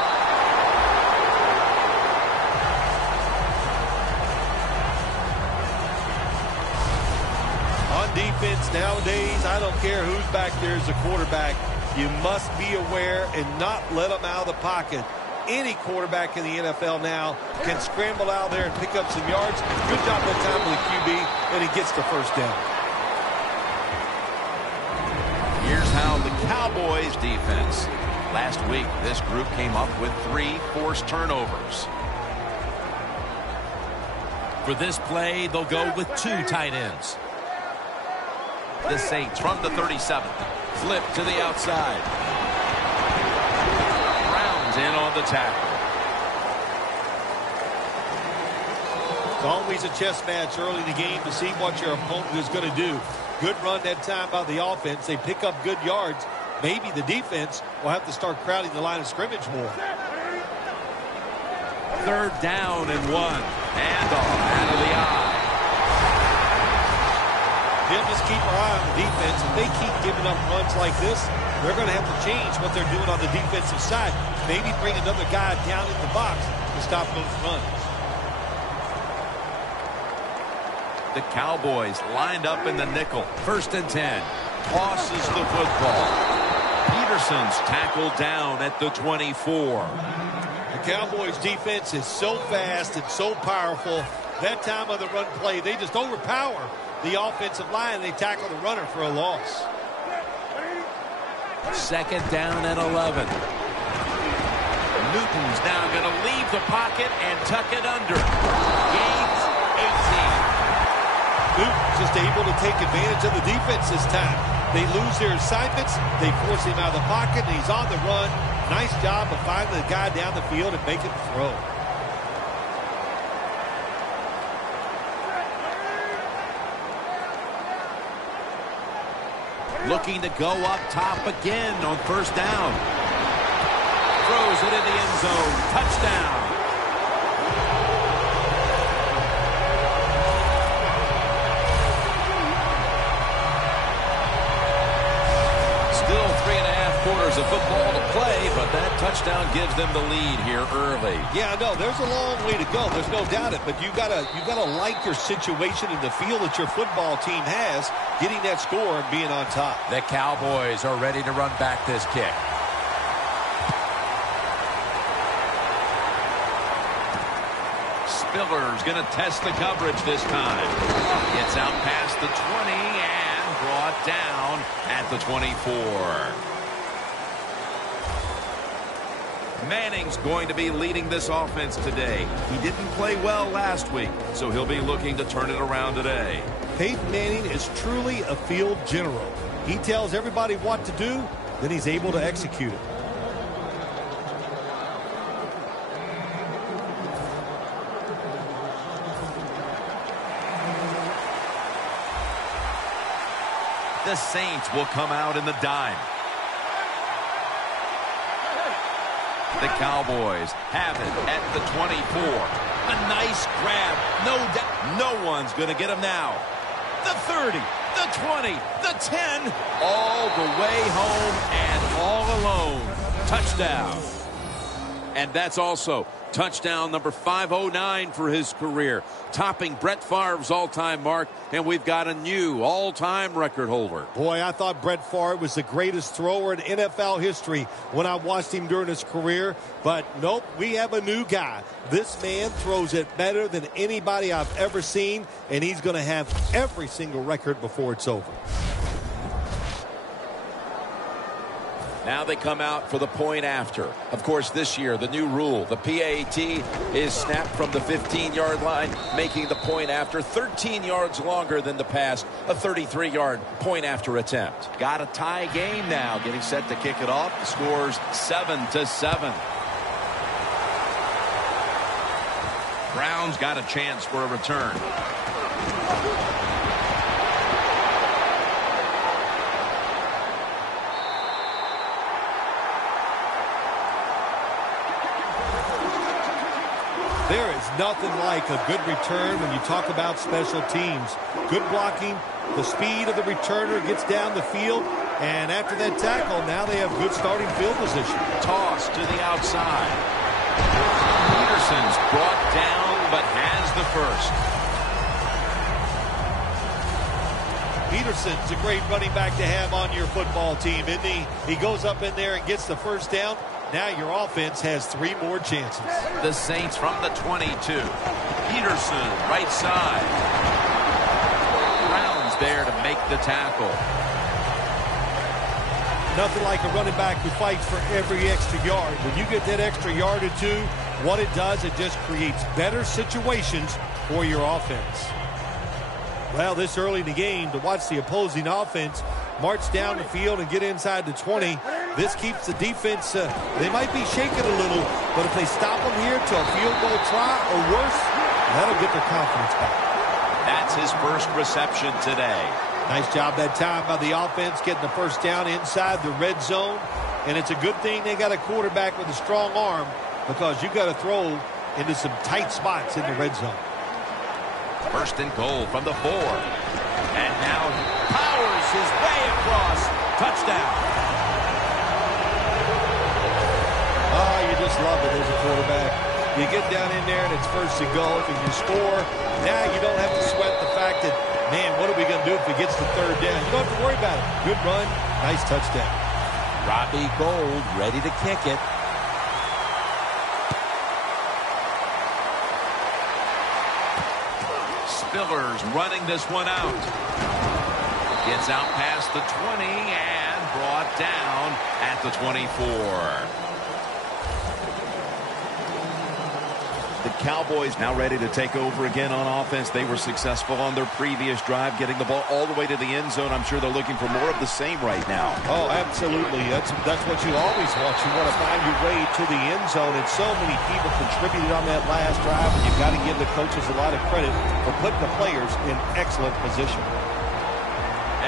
On defense nowadays, I don't care who's back there as a quarterback. You must be aware and not let them out of the pocket. Any quarterback in the NFL now can scramble out there and pick up some yards. Good job that time with the QB, and he gets the first down. Here's how the Cowboys defense. Last week, this group came up with 3 forced turnovers. For this play, they'll go with 2 tight ends. The Saints from the 37th. Flip to the outside. Brown's in on the tackle. It's always a chess match early in the game to see what your opponent is going to do. Good run that time by the offense. They pick up good yards, maybe the defense will have to start crowding the line of scrimmage more. 3rd down and 1. Handoff out of the eye. He'll just keep our eye on the defense. If they keep giving up runs like this, they're going to have to change what they're doing on the defensive side. Maybe bring another guy down in the box to stop those runs. The Cowboys lined up in the nickel. 1st and 10. Tosses the football. Peterson's tackled down at the 24. The Cowboys defense is so fast and so powerful. That time of the run play, they just overpower the offensive line. They tackle the runner for a loss. 2nd down and 11. Newton's now going to leave the pocket and tuck it under. Gains 18. Newton's just able to take advantage of the defense this time. They lose their assignments. They force him out of the pocket, and he's on the run. Nice job of finding the guy down the field and making the throw. Looking to go up top again on 1st down. Throws it in the end zone. Touchdown. Still 3.5 quarters of football to play, but that touchdown gives them the lead here early. Yeah, no, there's a long way to go. There's no doubt it, but you gotta like your situation and the feel that your football team has, getting that score and being on top. The Cowboys are ready to run back this kick. Spiller's going to test the coverage this time. Gets out past the 20 and brought down at the 24. Manning's going to be leading this offense today. He didn't play well last week, so he'll be looking to turn it around today. Peyton Manning is truly a field general. He tells everybody what to do, then he's able to execute it. The Saints will come out in the dime. The Cowboys have it at the 24. A nice grab. No one's going to get him now. The 30, the 20, the 10. All the way home and all alone. Touchdown. And that's also touchdown number 509 for his career, topping Brett Favre's all-time mark, and we've got a new all-time record holder. Boy, I thought Brett Favre was the greatest thrower in NFL history when I watched him during his career, but nope, we have a new guy. This man throws it better than anybody I've ever seen, and he's going to have every single record before it's over. Now they come out for the point after. Of course, this year, the new rule, the PAT, is snapped from the 15-yard line, making the point after 13 yards longer than the past, a 33-yard point after attempt. Got a tie game now, getting set to kick it off. The score's 7-7. Browns got a chance for a return. There is nothing like a good return when you talk about special teams. Good blocking, the speed of the returner gets down the field, and after that tackle, now they have good starting field position. Toss to the outside. Peterson's brought down, but has the first. Peterson's a great running back to have on your football team, isn't he? He goes up in there and gets the first down. Now your offense has 3 more chances. The Saints from the 22. Peterson, right side. Brown's there to make the tackle. Nothing like a running back who fights for every extra yard. When you get that extra yard or two, what it does, it just creates better situations for your offense. Well, this early in the game, to watch the opposing offense march down the field and get inside the 20, this keeps the defense, they might be shaking a little, but if they stop them here to a field goal try or worse, that'll get their confidence back. That's his first reception today. Nice job that time by the offense getting the first down inside the red zone. And it's a good thing they got a quarterback with a strong arm, because you've got to throw into some tight spots in the red zone. First and goal from the 4. And now he powers his way across. Touchdown. Oh, you just love it as a quarterback. You get down in there and it's first and goal and you score. Now you don't have to sweat the fact that, man, what are we going to do if it gets to third down? You don't have to worry about it. Good run, nice touchdown. Robbie Gould ready to kick it. Spillers running this one out. Gets out past the 20 and brought down at the 24. The Cowboys now ready to take over again on offense. They were successful on their previous drive, getting the ball all the way to the end zone. I'm sure they're looking for more of the same right now. Oh, absolutely. That's what you always want. You want to find your way to the end zone, and so many people contributed on that last drive, and you've got to give the coaches a lot of credit for putting the players in excellent position.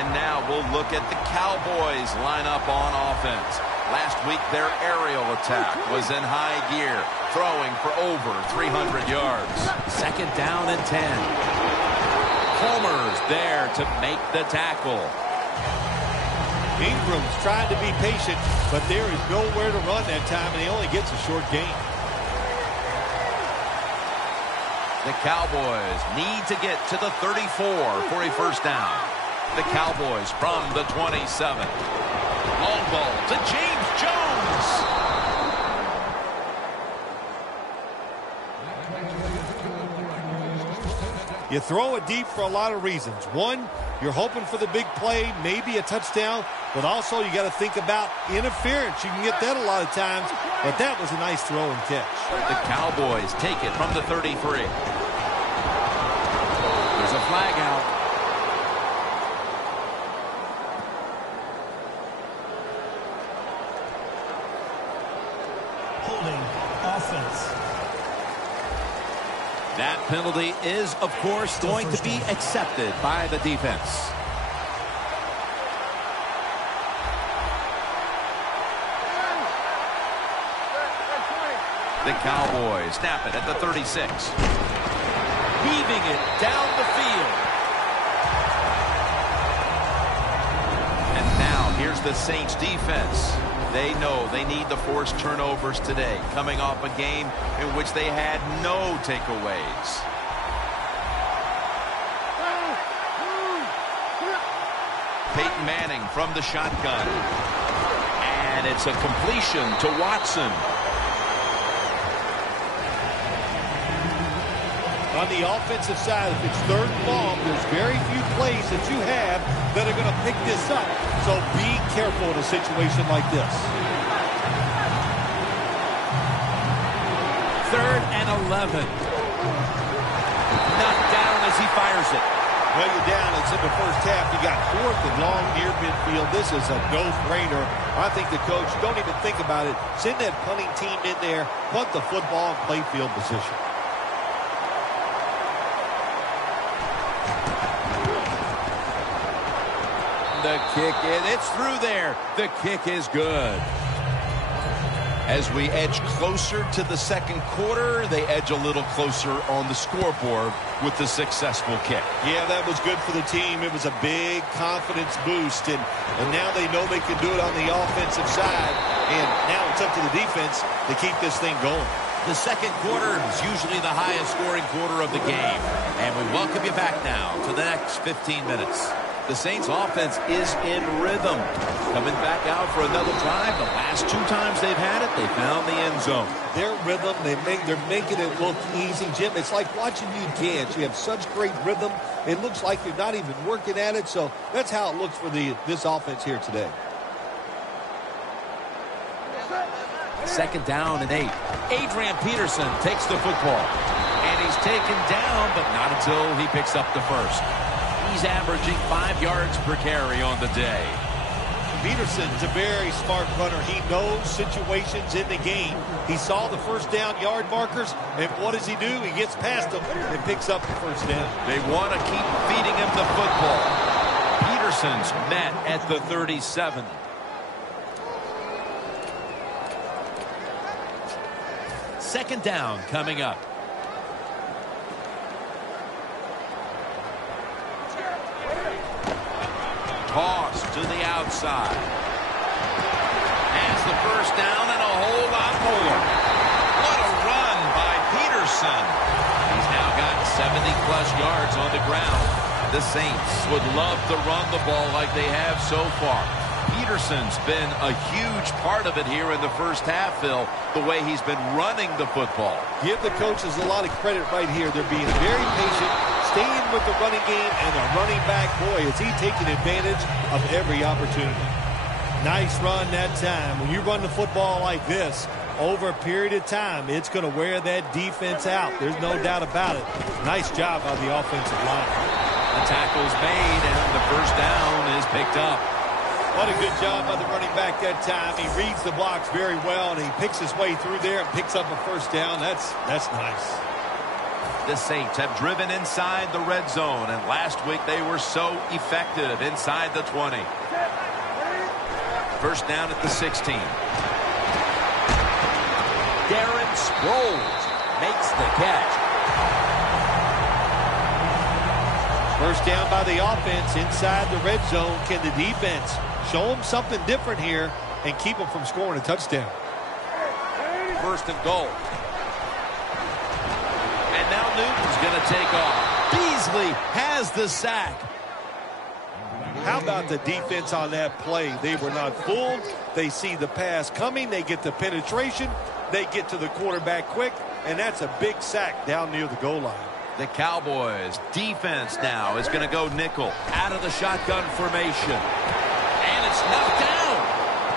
And now we'll look at the Cowboys lineup on offense. Last week, their aerial attack was in high gear, throwing for over 300 yards. Second down and 10. Homer's there to make the tackle. Ingram's trying to be patient, but there is nowhere to run that time, and he only gets a short gain. The Cowboys need to get to the 34 for a first down. The Cowboys from the 27. Long ball to James Jones. You throw it deep for a lot of reasons. One, you're hoping for the big play, maybe a touchdown, but also you got to think about interference. You can get that a lot of times, but that was a nice throw and catch. The Cowboys take it from the 33. There's a flag out. Offense. That penalty is, of course, going to be accepted by the defense. The Cowboys snap it at the 36. Weaving it down the field. And now here's the Saints defense. They know they need to force turnovers today, coming off a game in which they had no takeaways. Peyton Manning from the shotgun. And it's a completion to Watson. On the offensive side, if it's third and long, there's very few plays that you have that are going to pick this up. So be careful in a situation like this. Third and 11. Knocked down as he fires it. Well, you're down. It's in the first half. You got fourth and long near midfield. This is a no-brainer. I think the coach, don't even think about it. Send that punting team in there, punt the football, and play field position. The kick, it's through there. The kick is good. As we edge closer to the second quarter, they edge a little closer on the scoreboard with the successful kick. Yeah, that was good for the team. It was a big confidence boost, and now they know they can do it on the offensive side, and now it's up to the defense to keep this thing going. The second quarter is usually the highest scoring quarter of the game, and we welcome you back now to the next 15 minutes. The Saints offense is in rhythm. Coming back out for another drive. The last two times they've had it, they found the end zone. Their rhythm, they're making it look easy, Jim. It's like watching you dance. You have such great rhythm. It looks like you're not even working at it. So that's how it looks for this offense here today. Second down and 8. Adrian Peterson takes the football. And he's taken down, but not until he picks up the first. He's averaging 5 yards per carry on the day. Peterson's a very smart runner. He knows situations in the game. He saw the first down yard markers, and what does he do? He gets past them and picks up the first down. They want to keep feeding him the football. Peterson's met at the 37. Second down coming up. Toss to the outside. Has the first down and a whole lot more. What a run by Peterson. He's now got 70-plus yards on the ground. The Saints would love to run the ball like they have so far. Peterson's been a huge part of it here in the first half, Phil, the way he's been running the football. Give the coaches a lot of credit right here. They're being very patient, staying with the running game, and the running back, boy, is he taking advantage of every opportunity. Nice run that time. When you run the football like this, over a period of time, it's going to wear that defense out. There's no doubt about it. Nice job by the offensive line. The tackle's made, and the first down is picked up. What a good job by the running back that time. He reads the blocks very well, and he picks his way through there and picks up a first down. That's nice. The Saints have driven inside the red zone, and last week they were so effective inside the 20. First down at the 16. Darren Sproles makes the catch. First down by the offense inside the red zone. Can the defense show them something different here and keep them from scoring a touchdown? First and goal. And now Newton's going to take off. Beasley has the sack. How about the defense on that play? They were not fooled. They see the pass coming. They get the penetration. They get to the quarterback quick. And that's a big sack down near the goal line. The Cowboys defense now is going to go nickel out of the shotgun formation. And it's knocked down.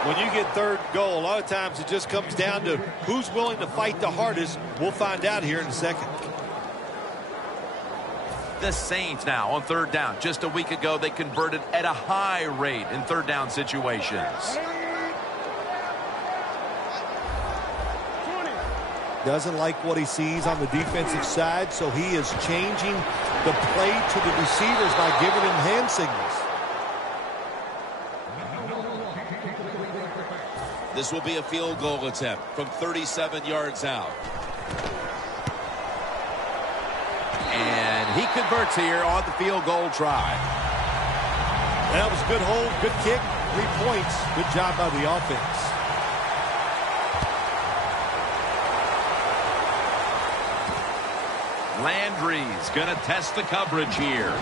When you get third goal, a lot of times it just comes down to who's willing to fight the hardest. We'll find out here in a second. The Saints now on third down. Just a week ago, they converted at a high rate in third down situations. Doesn't like what he sees on the defensive side, so he is changing the play to the receivers by giving him hand signals. This will be a field goal attempt from 37 yards out. And he converts here on the field goal try. That was a good hold, good kick, 3 points. Good job by the offense. Landry's going to test the coverage here.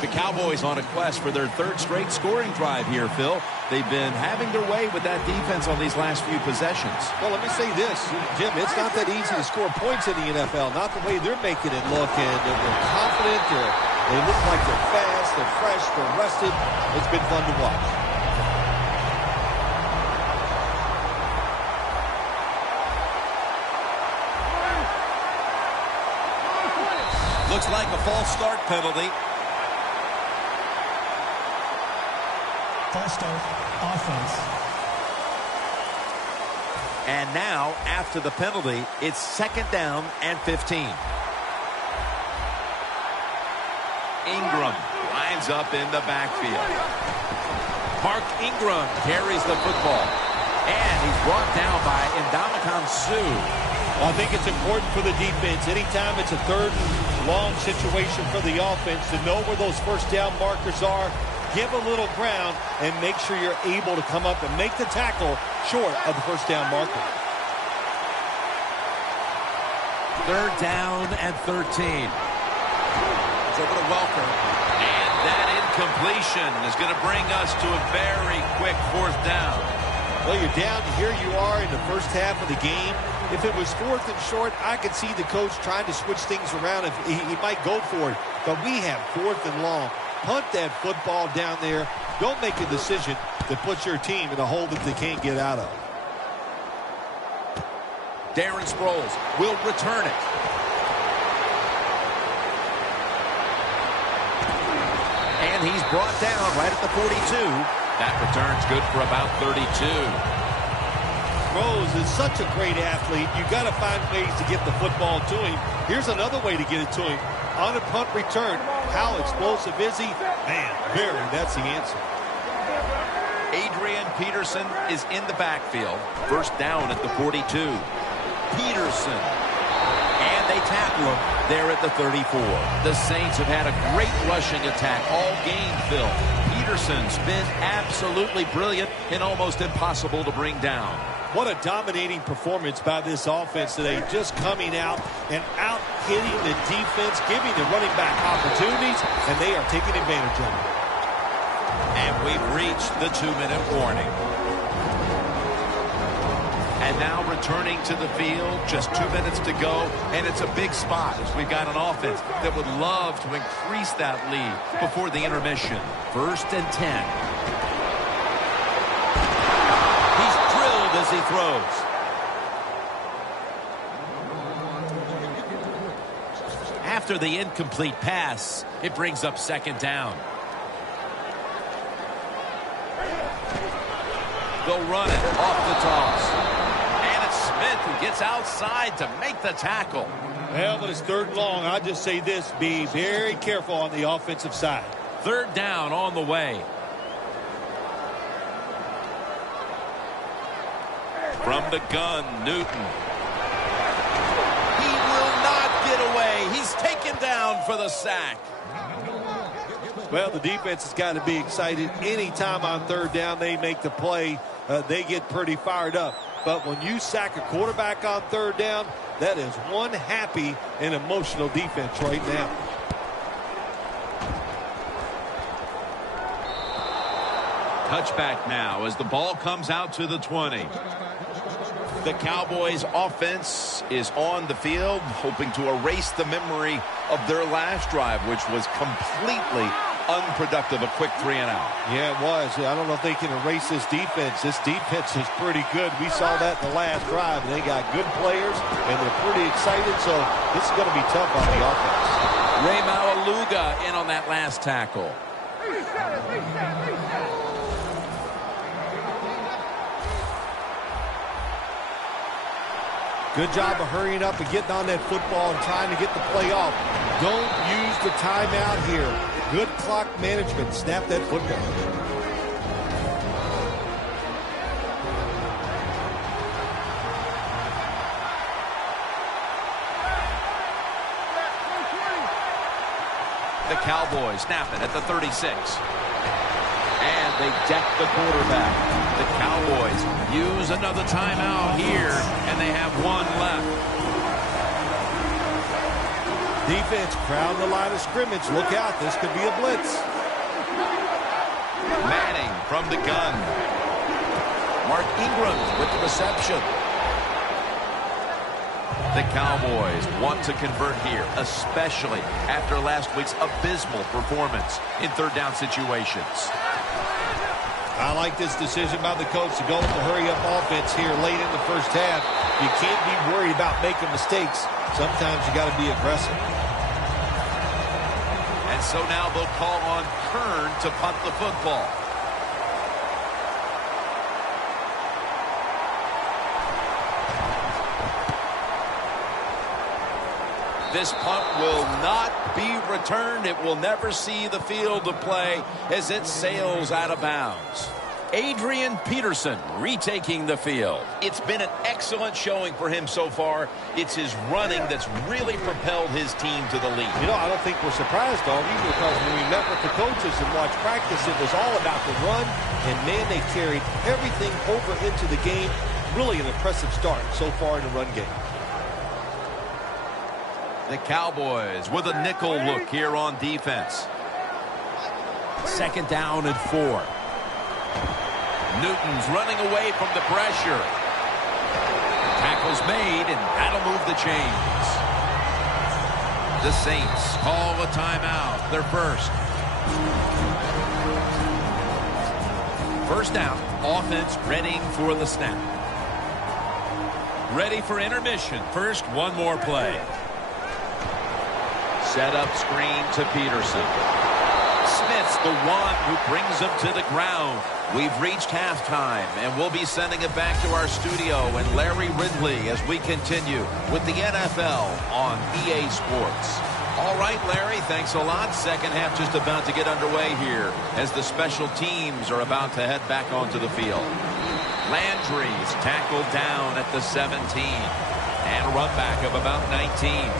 The Cowboys on a quest for their third straight scoring drive here, Phil. They've been having their way with that defense on these last few possessions. Well, let me say this, Jim, it's not that easy to score points in the NFL, not the way they're making it look, and they're confident, they look like they're fast, they're fresh, they're rested. It's been fun to watch. Looks like a false start penalty. False start, offense. And now, after the penalty, it's second down and 15. Ingram lines up in the backfield. Mark Ingram carries the football. And he's brought down by Ndamukong Suh. Well, I think it's important for the defense. Anytime it's a third and long situation for the offense to know where those first down markers are, give a little ground, and make sure you're able to come up and make the tackle short of the first down marker. Third down and 13. It's over to Welker. And that incompletion is going to bring us to a very quick fourth down. Well, you're down. Here you are in the first half of the game. If it was fourth and short, I could see the coach trying to switch things around. If he might go for it. But we have fourth and long. Punt that football down there. Don't make a decision that puts your team in a hole that they can't get out of. Darren Sproles will return it. And he's brought down right at the 42. That return's good for about 32. throws is such a great athlete. You got to find ways to get the football to him. Here's another way to get it to him. On a punt return, how explosive is he? Man, that's the answer. Adrian Peterson is in the backfield. First down at the 42. Peterson. And they tackle him there at the 34. The Saints have had a great rushing attack all game, Phil. Peterson's been absolutely brilliant and almost impossible to bring down. What a dominating performance by this offense today. Just coming out and out-hitting the defense, giving the running back opportunities, and they are taking advantage of it. And we've reached the 2-minute warning. And now returning to the field, just 2 minutes to go, and it's a big spot as we've got an offense that would love to increase that lead before the intermission. 1st and 10. He's drilled as he throws. After the incomplete pass, it brings up 2nd down. They'll run it off the toss. Smith, who gets outside to make the tackle. Well, but it's 3rd and long. I just say this, be very careful on the offensive side. 3rd down on the way. From the gun, Newton. He will not get away. He's taken down for the sack. Well, the defense has got to be excited. Anytime on 3rd down they make the play, they get pretty fired up. But when you sack a quarterback on 3rd down, that is one happy and emotional defense right now. Touchback now as the ball comes out to the 20. The Cowboys offense is on the field, hoping to erase the memory of their last drive, which was completely unproductive, a quick 3-and-out. Yeah, it was. I don't know if they can erase this defense. This defense is pretty good. We saw that in the last drive. They got good players, and they're pretty excited, so this is going to be tough on the offense. Ray Maualuga in on that last tackle. Good job of hurrying up and getting on that football and trying to get the play off. Don't use the timeout here. Good clock management. Snap that football. The Cowboys snap it at the 36. And they deck the quarterback. The Cowboys use another timeout here, and they have one left. Defense crowd the line of scrimmage. Look out, this could be a blitz. Manning from the gun. Mark Ingram with the reception. The Cowboys want to convert here, especially after last week's abysmal performance in 3rd down situations. I like this decision by the coach to go with the hurry-up offense here late in the 1st half. You can't be worried about making mistakes. Sometimes you got to be aggressive. And so now they'll call on Kern to punt the football. This punt will not be returned. It will never see the field of play as it sails out of bounds. Adrian Peterson retaking the field. It's been an excellent showing for him so far. It's his running that's really propelled his team to the lead. You know, I don't think we're surprised, Doggy, because when we met with the coaches and watched practice, it was all about the run. And, man, they carried everything over into the game. Really an impressive start so far in the run game. The Cowboys with a nickel look here on defense. 2nd down and 4. Newton's running away from the pressure. Tackle's made, and that'll move the chains. The Saints call a timeout, their first. 1st down, offense ready for the snap. Ready for intermission. First, one more play. Set up screen to Peterson. Smith It's the one who brings them to the ground. We've reached halftime, and we'll be sending it back to our studio and Larry Ridley as we continue with the NFL on EA Sports. All right, Larry, thanks a lot. Second half just about to get underway here as the special teams are about to head back onto the field. Landry's tackled down at the 17 and a run back of about 19.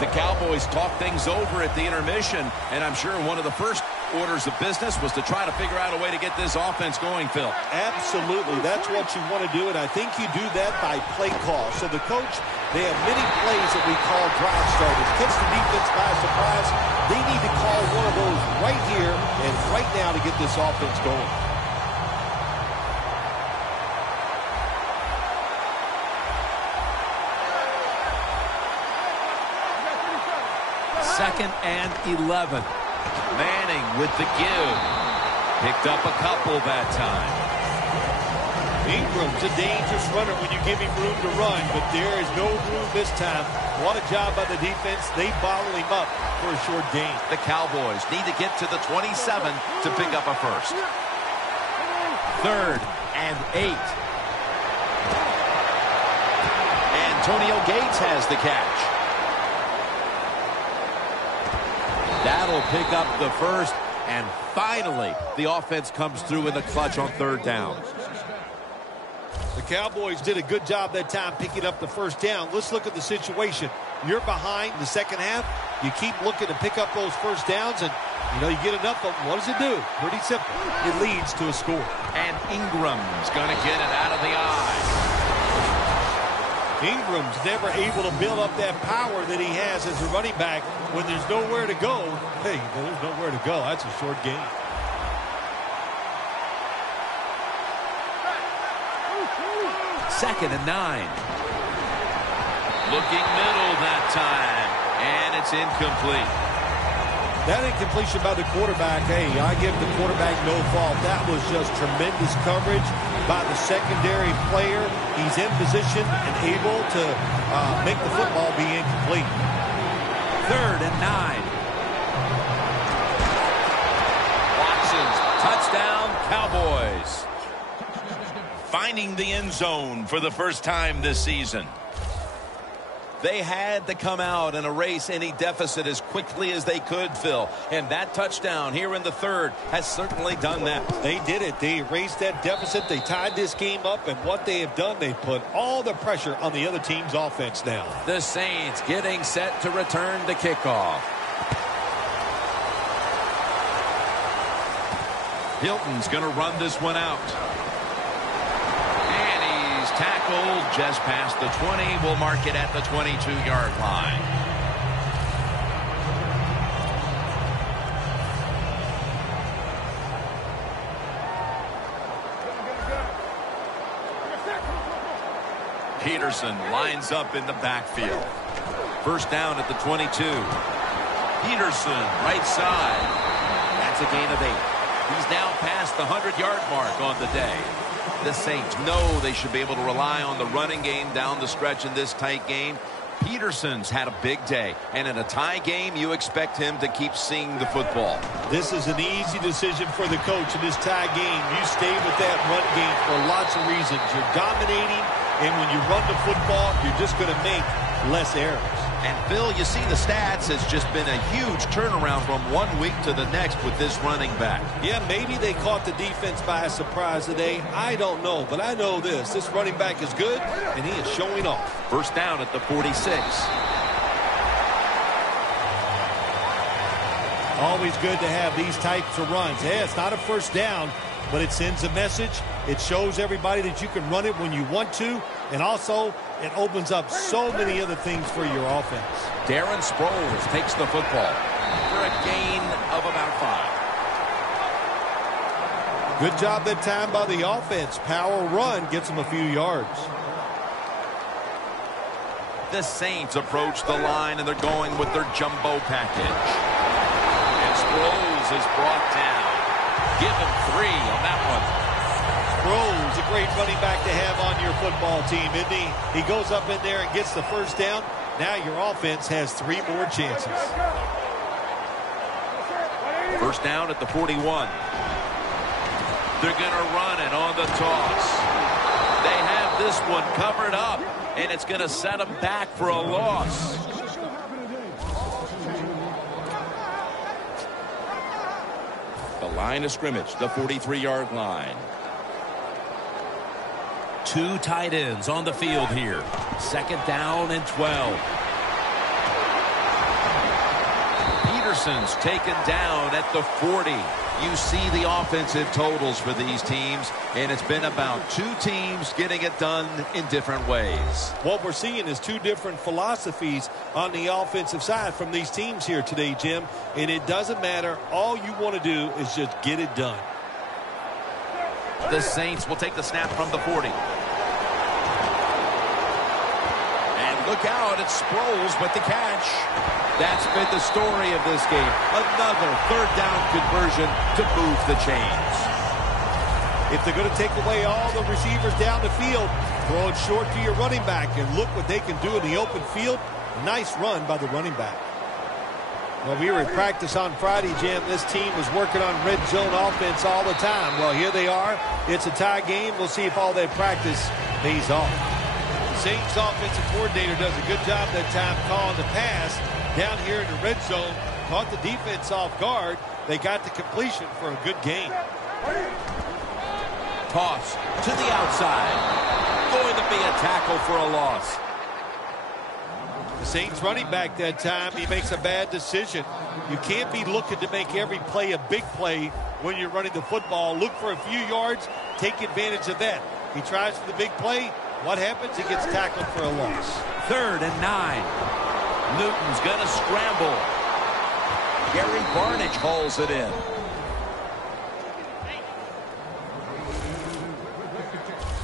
The Cowboys talked things over at the intermission, and I'm sure one of the first orders of business was to try to figure out a way to get this offense going, Phil. Absolutely. That's what you want to do, and I think you do that by play call. So the coach, they have many plays that we call drive starters. Catch the defense by surprise. They need to call one of those right here and right now to get this offense going. Second and 11. Manning with the give. Picked up a couple that time. Ingram's a dangerous runner when you give him room to run, but there is no room this time. What a job by the defense. They bottle him up for a short gain. The Cowboys need to get to the 27 to pick up a first. Third and 8. Antonio Gates has the catch. That'll pick up the first, and finally, the offense comes through in the clutch on third down. The Cowboys did a good job that time picking up the first down. Let's look at the situation. You're behind the second half. You keep looking to pick up those first downs, and you get enough of them. What does it do? Pretty simple. It leads to a score. And Ingram's going to get it out of the eye. Ingram's never able to build up that power that he has as a running back when there's nowhere to go. Hey, there's nowhere to go. That's a short gain. Second and 9. Looking middle that time, and it's incomplete. That incompletion by the quarterback, hey, I give the quarterback no fault. That was just tremendous coverage by the secondary player. He's in position and able to make the football be incomplete. Third and 9. Watson's touchdown, Cowboys. Finding the end zone for the first time this season. They had to come out and erase any deficit as quickly as they could, Phil. And that touchdown here in the third has certainly done that. They did it. They erased that deficit. They tied this game up. And what they have done, they put all the pressure on the other team's offense now. The Saints getting set to return the kickoff. Hilton's going to run this one out. Tackled just past the 20. We'll mark it at the 22-yard line. Peterson lines up in the backfield. First down at the 22. Peterson, right side. That's a gain of 8. He's now past the 100-yard mark on the day. The Saints know they should be able to rely on the running game down the stretch in this tight game. Peterson's had a big day, and in a tie game, you expect him to keep seeing the football. This is an easy decision for the coach in this tie game. You stay with that run game for lots of reasons. You're dominating, and when you run the football, you're just going to make less errors. And, Phil, you see the stats has just been a huge turnaround from 1 week to the next with this running back. Yeah, maybe they caught the defense by a surprise today. I don't know, but I know this. This running back is good, and he is showing off. First down at the 46. Always good to have these types of runs. Yeah, it's not a first down, but it sends a message. It shows everybody that you can run it when you want to, and also it opens up so many other things for your offense. Darren Sproles takes the football for a gain of about 5. Good job that time by the offense. Power run gets them a few yards. The Saints approach the line, and they're going with their jumbo package. And Sproles is brought down. Give him 3 on that one. Sproles, a great running back to have on your football team, isn't he? He goes up in there and gets the first down. Now your offense has 3 more chances. First down at the 41. They're going to run it on the toss. They have this one covered up, and it's going to set them back for a loss. The line of scrimmage, the 43-yard line. Two tight ends on the field here. Second down and 12. Peterson's taken down at the 40. You see the offensive totals for these teams, and it's been about two teams getting it done in different ways. What we're seeing is two different philosophies on the offensive side from these teams here today, Jim, and it doesn't matter. All you want to do is just get it done. The Saints will take the snap from the 40. And look out, it's Sproles with the catch. That's been the story of this game. Another third down conversion to move the chains. If they're going to take away all the receivers down the field, throw it short to your running back, and look what they can do in the open field. Nice run by the running back. Well, we were in practice on Friday, Jim. This team was working on red zone offense all the time. Well, here they are. It's a tie game. We'll see if all that practice pays off. The Saints offensive coordinator does a good job that time calling the pass down here in the red zone. Caught the defense off guard. They got the completion for a good game. Toss to the outside. Going to be a tackle for a loss. The Saints running back that time, he makes a bad decision. You can't be looking to make every play a big play when you're running the football. Look for a few yards, take advantage of that. He tries for the big play. What happens? He gets tackled for a loss. 3rd and 9. Newton's going to scramble. Gary Barnidge hauls it in.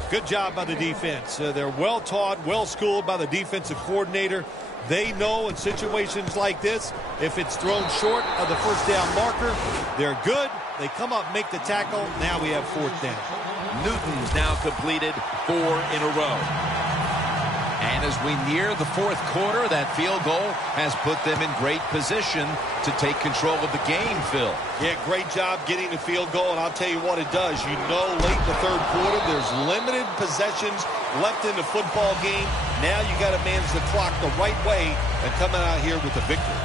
Good job by the defense. They're well taught, well schooled by the defensive coordinator. They know in situations like this, if it's thrown short of the first down marker, they're good. They come up, make the tackle. Now we have 4th down. Newton's now completed 4 in a row. And as we near the 4th quarter, that field goal has put them in great position to take control of the game, Phil. Yeah, great job getting the field goal, and I'll tell you what it does. You know, late in the 3rd quarter, there's limited possessions left in the football game. Now you got to manage the clock the right way and coming out here with a victory.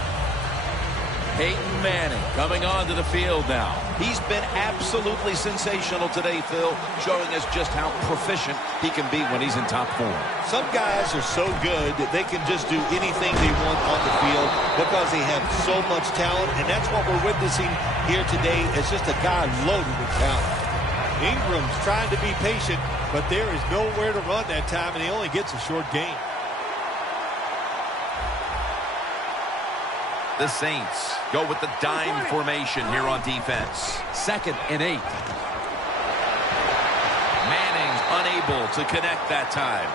Peyton Manning coming onto the field now. He's been absolutely sensational today, Phil, showing us just how proficient he can be when he's in top form. Some guys are so good that they can just do anything they want on the field because they have so much talent, and that's what we're witnessing here today. It's just a guy loaded with talent. Ingram's trying to be patient, but there is nowhere to run that time, and he only gets a short gain. The Saints go with the dime formation here on defense. 2nd and 8. Manning's unable to connect that time.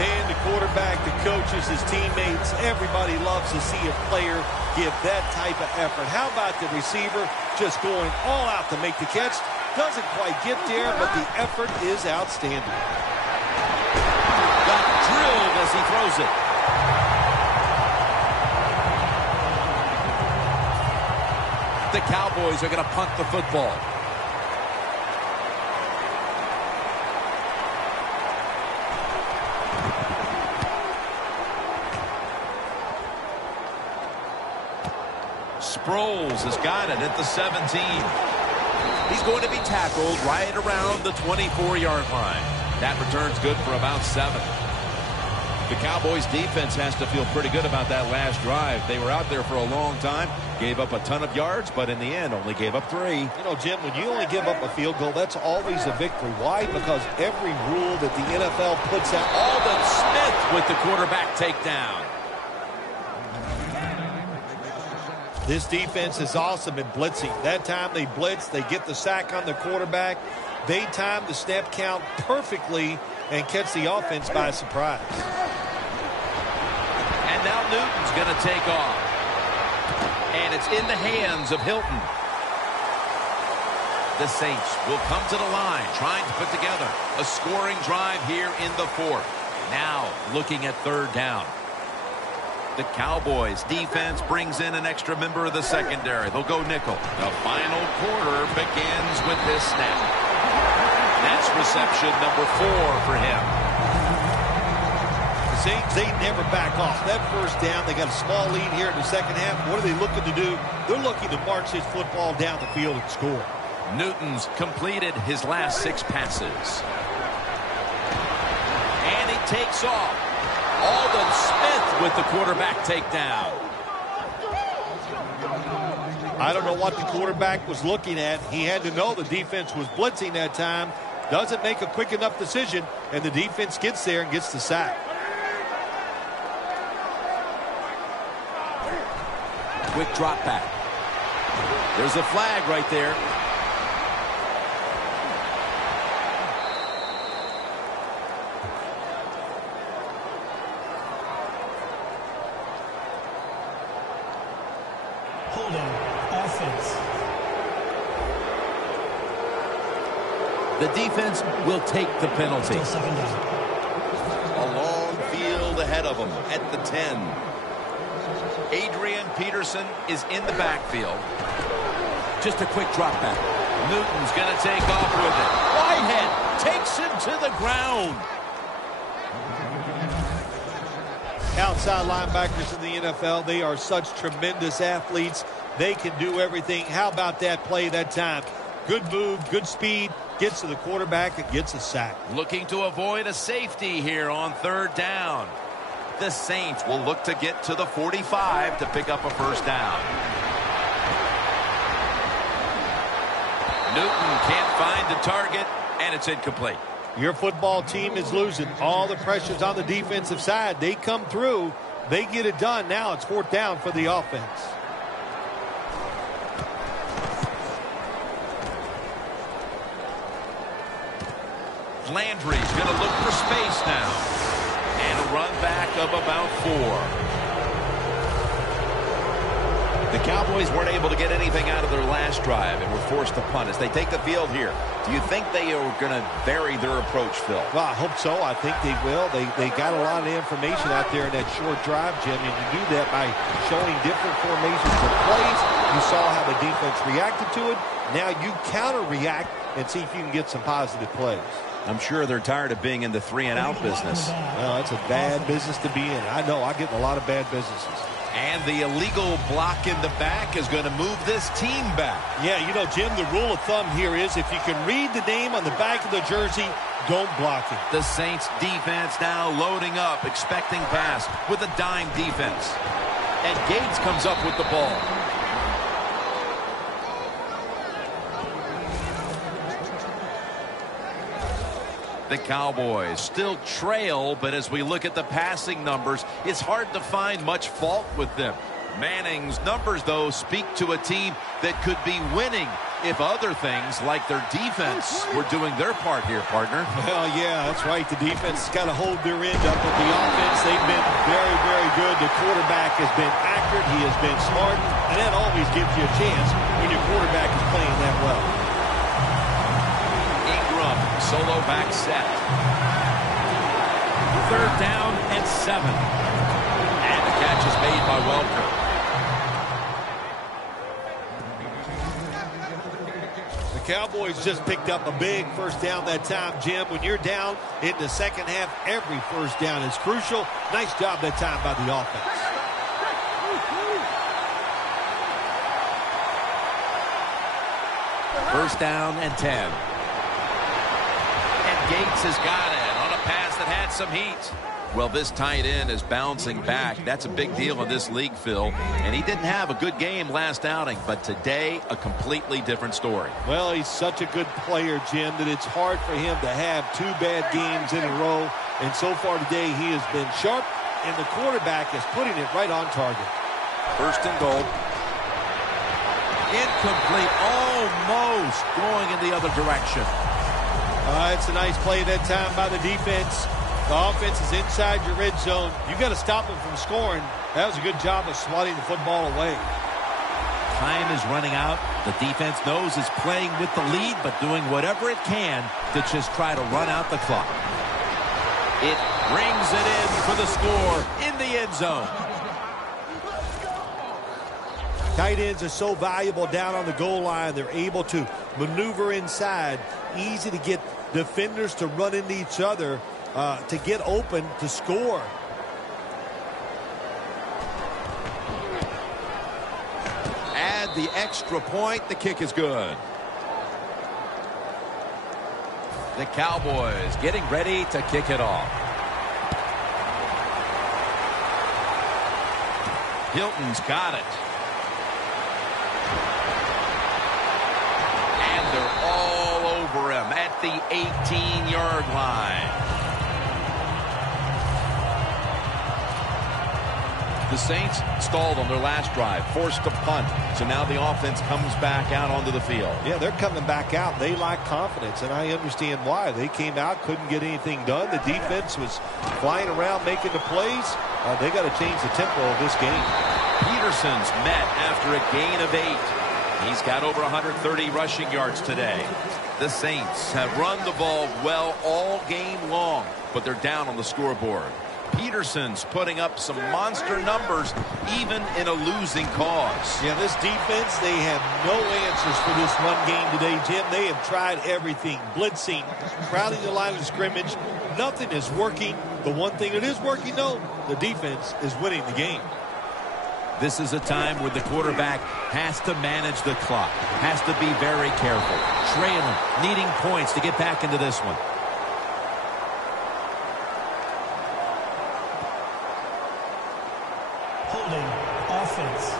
Man, the quarterback, the coaches, his teammates, everybody loves to see a player give that type of effort. How about the receiver just going all out to make the catch? Doesn't quite get there, but the effort is outstanding. Got drilled as he throws it. The Cowboys are going to punt the football. Sproles has got it at the 17. He's going to be tackled right around the 24-yard line. That return's good for about 7. The Cowboys defense has to feel pretty good about that last drive. They were out there for a long time, gave up a ton of yards, but in the end only gave up 3. You know, Jim, when you only give up a field goal, that's always a victory. Why? Because every rule that the NFL puts out. Aldon Smith with the quarterback takedown. This defense is awesome at blitzing. That time they blitz, they get the sack on the quarterback. They time the snap count perfectly and catch the offense by surprise. And now Newton's going to take off. And it's in the hands of Hilton. The Saints will come to the line, trying to put together a scoring drive here in the 4th. Now looking at 3rd down. The Cowboys defense brings in an extra member of the secondary. They'll go nickel. The final quarter begins with this snap. That's reception number 4 for him. The Saints, they never back off. That first down, they got a small lead here in the second half. What are they looking to do? They're looking to march this football down the field and score. Newton's completed his last 6 passes. And he takes off. Aldon Smith with the quarterback takedown. I don't know what the quarterback was looking at. He had to know the defense was blitzing that time. Doesn't make a quick enough decision, and the defense gets there and gets the sack. Quick drop back. There's a flag right there. Holding. Offense. The defense will take the penalty. Still second down. A long field ahead of them at the 10. Adrian Peterson is in the backfield. Just a quick drop back. Newton's going to take off with it. Whitehead takes him to the ground. Outside linebackers in the NFL, they are such tremendous athletes. They can do everything. How about that play that time? Good move, good speed, gets to the quarterback and gets a sack. Looking to avoid a safety here on 3rd down. The Saints will look to get to the 45 to pick up a first down. Newton can't find the target, and it's incomplete. Your football team is losing. All the pressure's on the defensive side. They come through. They get it done. Now it's 4th down for the offense. Landry's going to look for space now. And a run back of about 4. The Cowboys weren't able to get anything out of their last drive and were forced to punt as they take the field here. Do you think they are going to vary their approach, Phil? Well, I hope so. I think they will. They got a lot of information out there in that short drive, Jim, and you do that by showing different formations of plays. You saw how the defense reacted to it. Now you counter-react and see if you can get some positive plays. I'm sure they're tired of being in the 3-and-out business. Well, that's a bad business to be in. I know. I get in a lot of bad businesses. And the illegal block in the back is going to move this team back. Yeah, you know, Jim, the rule of thumb here is if you can read the name on the back of the jersey, don't block it. The Saints defense now loading up, expecting pass with a dime defense. And Gates comes up with the ball. The Cowboys still trail, but as we look at the passing numbers, it's hard to find much fault with them. Manning's numbers, though, speak to a team that could be winning if other things like their defense were doing their part here, partner. Well, yeah, that's right. The defense has got to hold their end up, but the offense, they've been very, very good. The quarterback has been accurate. He has been smart, and that always gives you a chance when your quarterback is playing that well. Solo back set. 3rd down and 7. And the catch is made by Welker. The Cowboys just picked up a big first down that time, Jim. When you're down in the second half, every first down is crucial. Nice job that time by the offense. First down and 10. Gates has got it on a pass that had some heat. Well, this tight end is bouncing back. That's a big deal in this league, Phil. And he didn't have a good game last outing, but today a completely different story. Well, he's such a good player, Jim, that it's hard for him to have 2 bad games in a row. And so far today, he has been sharp, and the quarterback is putting it right on target. 1st and goal. Incomplete, almost going in the other direction. It's a nice play that time by the defense. The offense is inside your red zone. You got to stop them from scoring. That was a good job of swatting the football away. Time is running out. The defense knows it's playing with the lead, but doing whatever it can to just try to run out the clock. It rings it in for the score in the end zone. Tight ends are so valuable down on the goal line. They're able to maneuver inside. Easy to get defenders to run into each other to get open to score. Add the extra point. The kick is good. The Cowboys getting ready to kick it off. Hilton's got it. And they're all over him at the 18-yard line. The Saints stalled on their last drive, forced to punt. So now the offense comes back out onto the field. Yeah, they're coming back out. They lack confidence, and I understand why. They came out, couldn't get anything done. The defense was flying around, making the plays. They got to change the tempo of this game. Peterson's met after a gain of 8. He's got over 130 rushing yards today. The Saints have run the ball well all game long, but they're down on the scoreboard. Peterson's putting up some monster numbers even in a losing cause. Yeah, this defense, they have no answers for this run game today, Jim. They have tried everything. Blitzing, crowding the line of scrimmage. Nothing is working. The one thing that is working, though, the defense is winning the game. This is a time where the quarterback has to manage the clock, has to be very careful, trailing, needing points to get back into this one. Holding offense.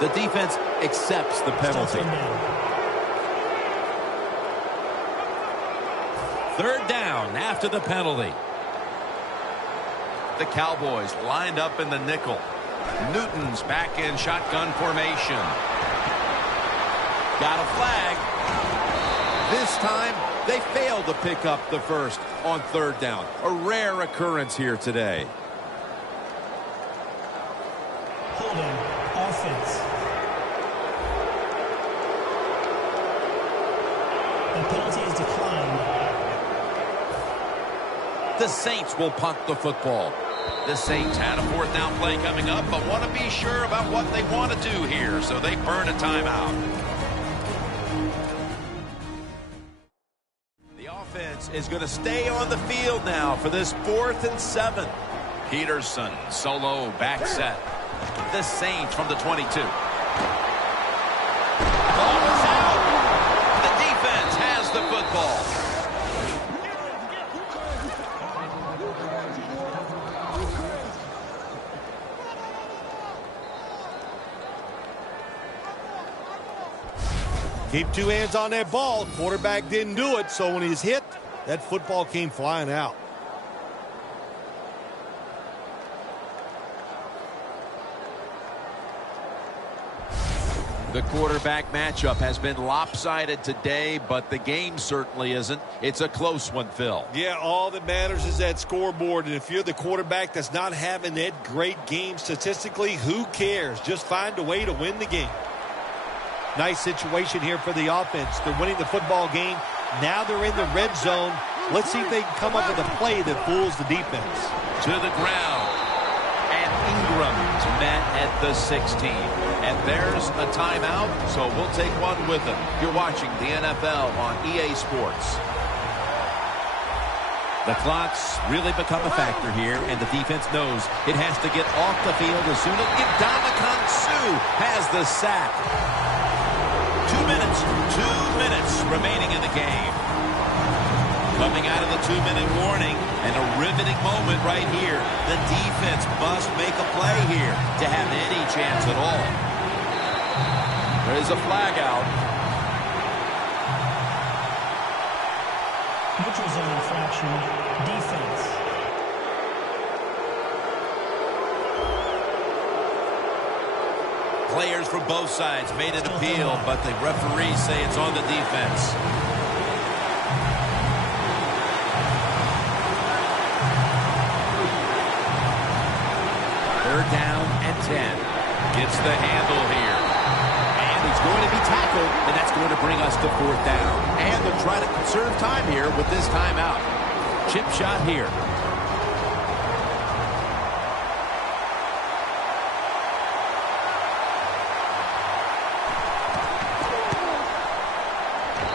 The defense accepts the penalty. Third down after the penalty. The Cowboys lined up in the nickel. Newton's back in shotgun formation. Got a flag. This time, they failed to pick up the first on third down. A rare occurrence here today. Holding offense. The penalty is declined. The Saints will punt the football. The Saints had a fourth down play coming up, but want to be sure about what they want to do here, so they burn a timeout. The offense is going to stay on the field now for this 4th and 7. Peterson, solo, back set. The Saints from the 22. Ball is out. The defense has the football. Keep two hands on that ball. Quarterback didn't do it, so when he's hit, that football came flying out. The quarterback matchup has been lopsided today, but the game certainly isn't. It's a close one, Phil. Yeah, all that matters is that scoreboard, and if you're the quarterback that's not having that great game statistically, who cares? Just find a way to win the game. Nice situation here for the offense. They're winning the football game. Now they're in the red zone. Let's see if they can come up with a play that fools the defense. To the ground. And Ingram's met at the 16. And there's a timeout, so we'll take one with them. You're watching the NFL on EA Sports. The clock's really become a factor here, and the defense knows it has to get off the field as soon as Ndamukong Suh has the sack. 2 minutes remaining in the game. Coming out of the 2-minute warning, and a riveting moment right here. The defense must make a play here to have any chance at all. There is a flag out. Neutral zone infraction. Defense. Players from both sides made an appeal, but the referees say it's on the defense. Third down and 10. Gets the handle here. And he's going to be tackled, and that's going to bring us to 4th down. And they'll try to conserve time here with this timeout. Chip shot here.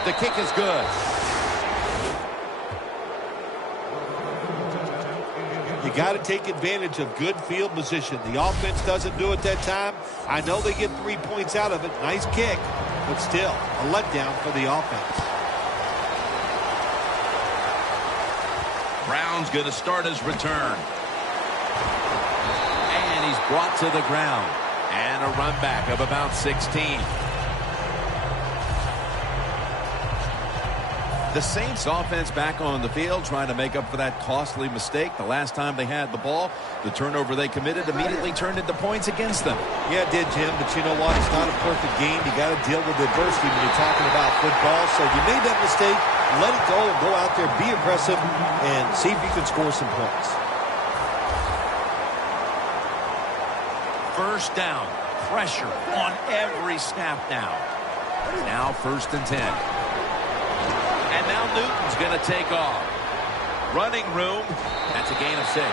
The kick is good. You got to take advantage of good field position. The offense doesn't do it that time. I know they get 3 points out of it. Nice kick, but still a letdown for the offense. Brown's going to start his return. And he's brought to the ground. And a run back of about 16. The Saints offense back on the field trying to make up for that costly mistake. The last time they had the ball, the turnover they committed immediately turned into points against them. Yeah, it did, Jim, but you know what? It's not a perfect game. You got to deal with adversity when you're talking about football. So you made that mistake, let it go, and go out there, be aggressive, and see if you can score some points. First down. Pressure on every snap now. Now 1st and 10. And now Newton's going to take off. Running room. That's a gain of 6.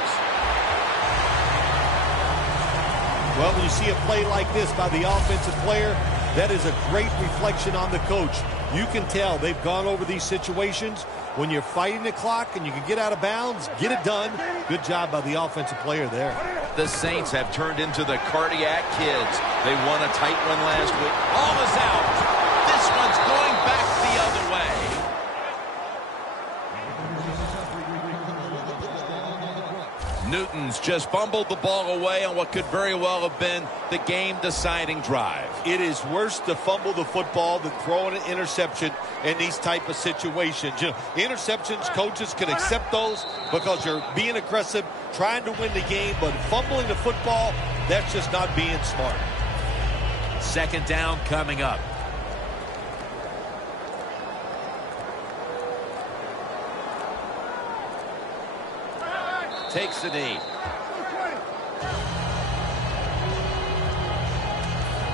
Well, when you see a play like this by the offensive player, that is a great reflection on the coach. You can tell they've gone over these situations. When you're fighting the clock and you can get out of bounds, get it done. Good job by the offensive player there. The Saints have turned into the cardiac kids. They won a tight one last week. Ball is out. This one's going back the other way. Newton's just fumbled the ball away on what could very well have been the game-deciding drive. It is worse to fumble the football than throwing an interception in these type of situations. You know, interceptions, coaches can accept those because you're being aggressive, trying to win the game, but fumbling the football, that's just not being smart. 2nd down coming up. Takes the knee.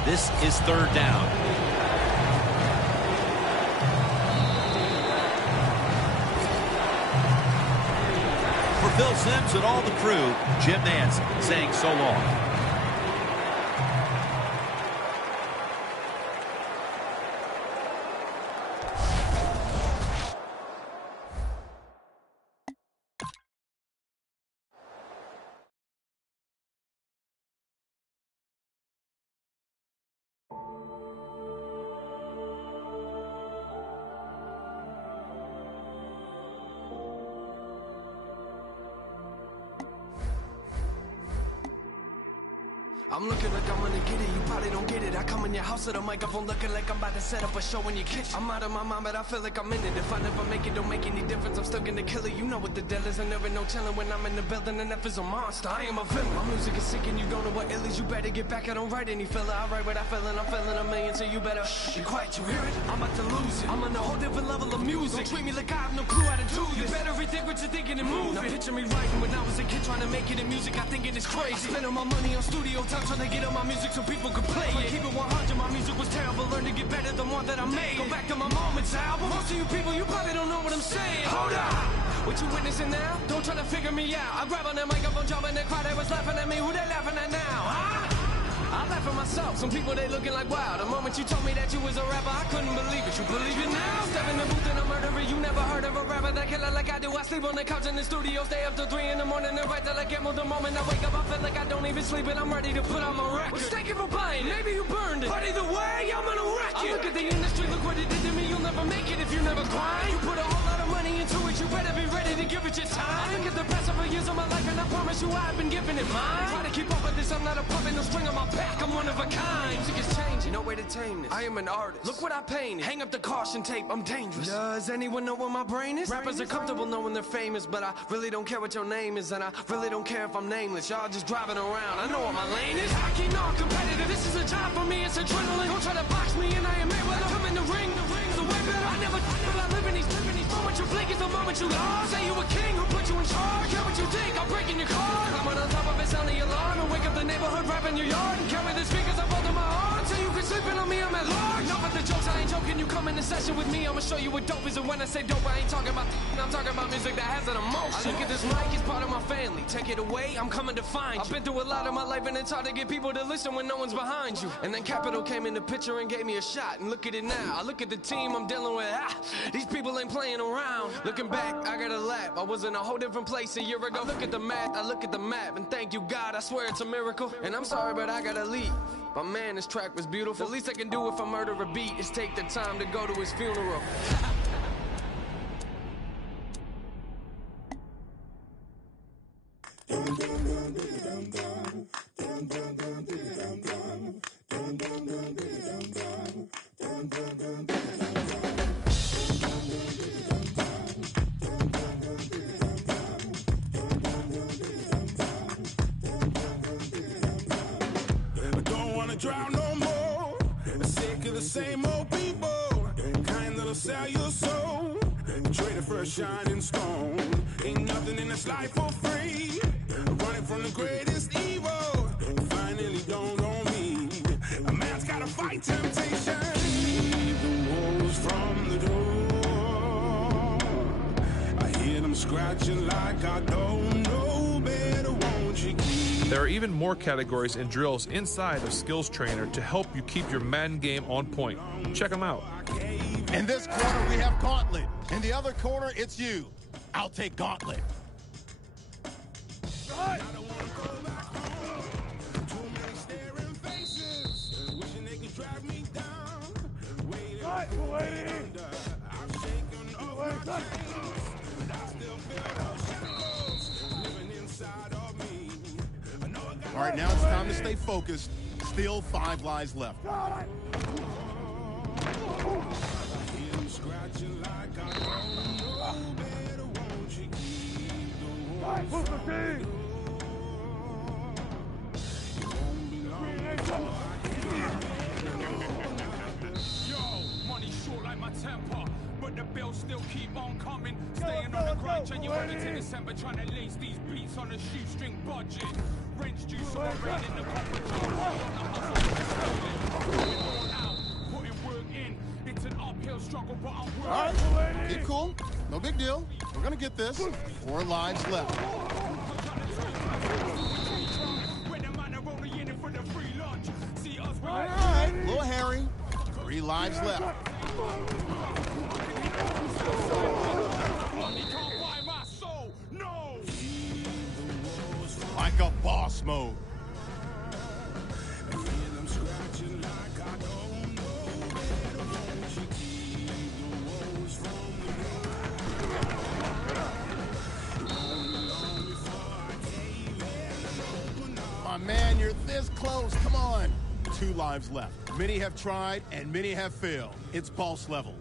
This is 3rd down. For Phil Simms and all the crew, Jim Nance saying so long. I'm looking like I'm gonna get it, you probably don't get it. I come in your house with a microphone looking like I'm about to set up a show in your kitchen. I'm out of my mind, but I feel like I'm in it. If I never make it, don't make any difference. I'm still gonna kill it. You know what the deal is, and there ain't no chilling when I'm in the building. And F is a monster, I am a villain. My music is sick and you don't know what ill is. You better get back, I don't write any filler. I write what I feel and I'm feeling a million, so you better be quiet, you hear it? I'm about to lose it. I'm on a whole different level of music. Don't treat me like I have no clue how to do this. You better rethink what you're thinking and move. Now picture me writing when I was a kid trying to make it in music. I think it is crazy. I spend all my money on studio time trying to get on my music so people could play it. Keep it 100, my music was terrible. Learn to get better the more that I made. Go back to my Moments album. Most of you people, you probably don't know what I'm saying. Hold up! What you witnessing now? Don't try to figure me out. I grab on that microphone, jump in the crowd, they was laughing at me. Who they laughing at now? Huh? I laugh at myself. Some people, they looking like wow. The moment you told me that you was a rapper, I couldn't believe it. You believe it now? Step in the booth and I'm murdering. You never heard of a rapper that killer like I do. I sleep on the couch in the studio, stay up till 3 in the morning and write till I get more. The moment I wake up, I feel like I don't even sleep and I'm ready to put on my record. Well, thank you for buying. Maybe you burned it. But either way, I'm gonna wreck it. I look at the industry, look what it did to me. You'll never make it if you never grind. You put a whole lot of money into it. You better be ready to give it your time. I look at the past several years of my life and I promise you I've been giving it mine. Try to keep up with this, I'm not a puppet, no string on my back. I'm one of a kind. Music is changing, no way to tame this. I am an artist. Look what I painted. Hang up the caution tape, I'm dangerous. Does anyone know where my brain is? Rappers are comfortable knowing they're famous, but I really don't care what your name is, and I really don't care if I'm nameless. Y'all just driving around. I know what my lane is. Hockey, not competitive. This is a job for me. It's adrenaline. Don't try to box me, and I am Mayweather. Come in the ring. The ring's the way better. I never, but I live in these. Moment you blink is the moment you lost. Say you a king, who put you in charge? Care what you think? I'm breaking your car. I'm on top of it, sound the alarm, and wake up the neighborhood, rap in your yard, and carry the speakers up under my arm. So you can sleep in on me, I'm at large. No, but the jokes, I ain't joking. can you come in the session with me? I'ma show you what dope is. And when I say dope, I ain't talking about I'm talking about music that has an emotion. I look at this mic, it's part of my family. Take it away, I'm coming to find you. I've been through a lot of my life, and it's hard to get people to listen when no one's behind you. And then Capital came in the picture and gave me a shot. And look at it now. I look at the team I'm dealing with. These people ain't playing around. Looking back, I got a lap. I was in a whole different place a year ago. I look at the map, and thank you God, I swear it's a miracle. And I'm sorry, but I gotta leave. But man, this track was beautiful. The least I can do if I murder a beat is take the time to go to his funeral. Drown no more, sick of the same old people, kind that'll sell your soul, trade it for a shining stone. Ain't nothing in this life for free, running from the greatest evil, finally dawned on me, a man's gotta fight temptation, leave the wolves from the door, I hear them scratching like I don't know better, won't you keep. There are even more categories and drills inside of Skills Trainer to help you keep your Madden game on point. Check them out. In this corner, we have Gauntlet. In the other corner, it's you. I'll take Gauntlet. I don't want to go back home. Too many staring faces, wishing they could drag me down. Waiting under. I'm shaking off my chains, but I still feel those shackles living inside of me. All right, now it's time to stay focused. Still 5 lives left. Money short like my temper, but the bills still keep on coming. Staying on the grind, January to December, trying to lace these beats on a shoestring budget. Rent's due, so I'm raiding the copper jar. Putting work in, it's an uphill struggle, but I'm working. All right, keep cool. No big deal. We're gonna get this. 4 lives left. All right, little Harry. 3 lives left. Like a boss mode. My man, you're this close. Come on. 2 lives left. Many have tried and many have failed. It's boss level.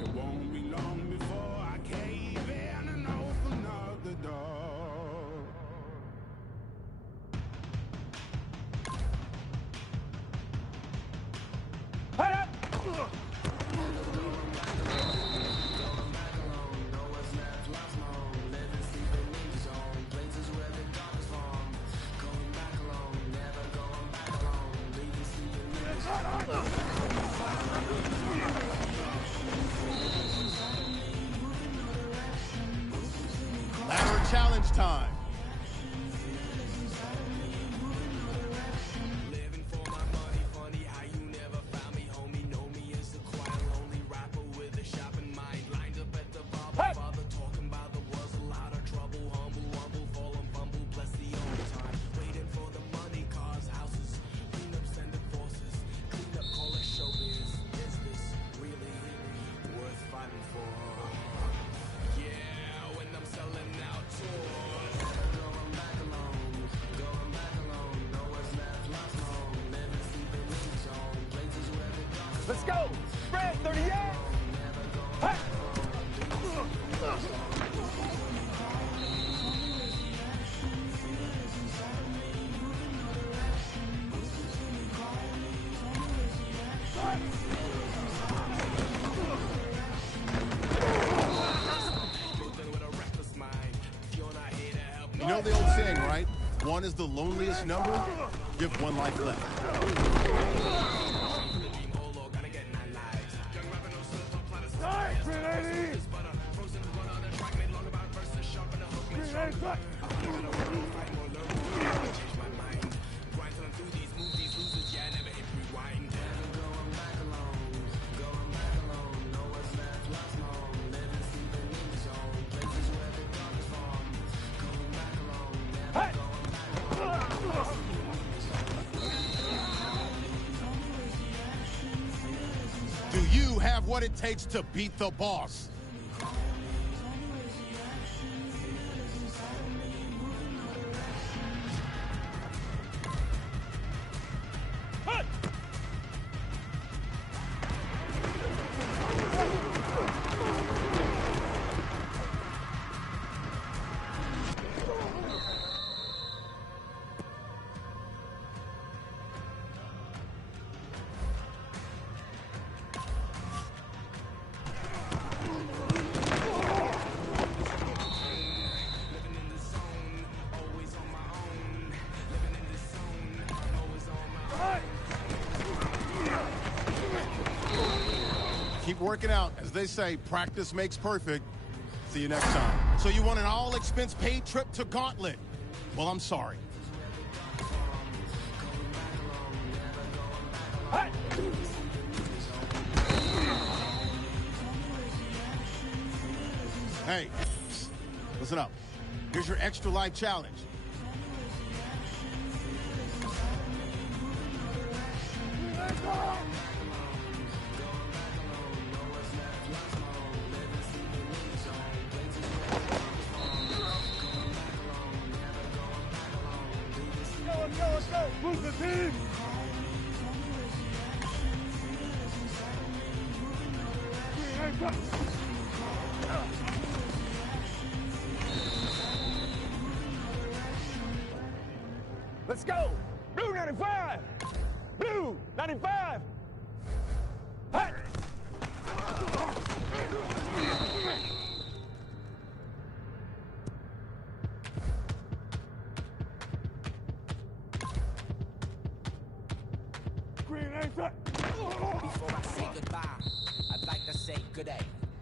It won't be long before I cave in and open up the door. Ladder challenge time. Living for my money, funny how you never found me, homie. Know me as the quiet, lonely rapper with a shopping mind. Lined up at the barber, father talking about the was a lot of trouble. Humble, fall and fumble, bless the overtime. Waiting for the money, cars, houses, clean up, sending forces, clean up, call it showbiz. Is this really worth fighting for? Yeah, when I'm selling out tours. Going back alone, no one's left, lost home, living, sleeping in the zone, places where the dogs Let's go! Spread 38! Hey! You know the old saying, right? 1 is the loneliest number, you have 1 life left. Do you have what it takes to beat the boss? Keep working out. As they say, practice makes perfect. See you next time. So you want an all-expense-paid trip to Gauntlet? Well, I'm sorry. Hey! Hey, listen up. Here's your extra life challenge. Let's go. Who's the team? Let's go. Blue 95. Blue 95. Hey. Before I say goodbye, I'd like to say good day.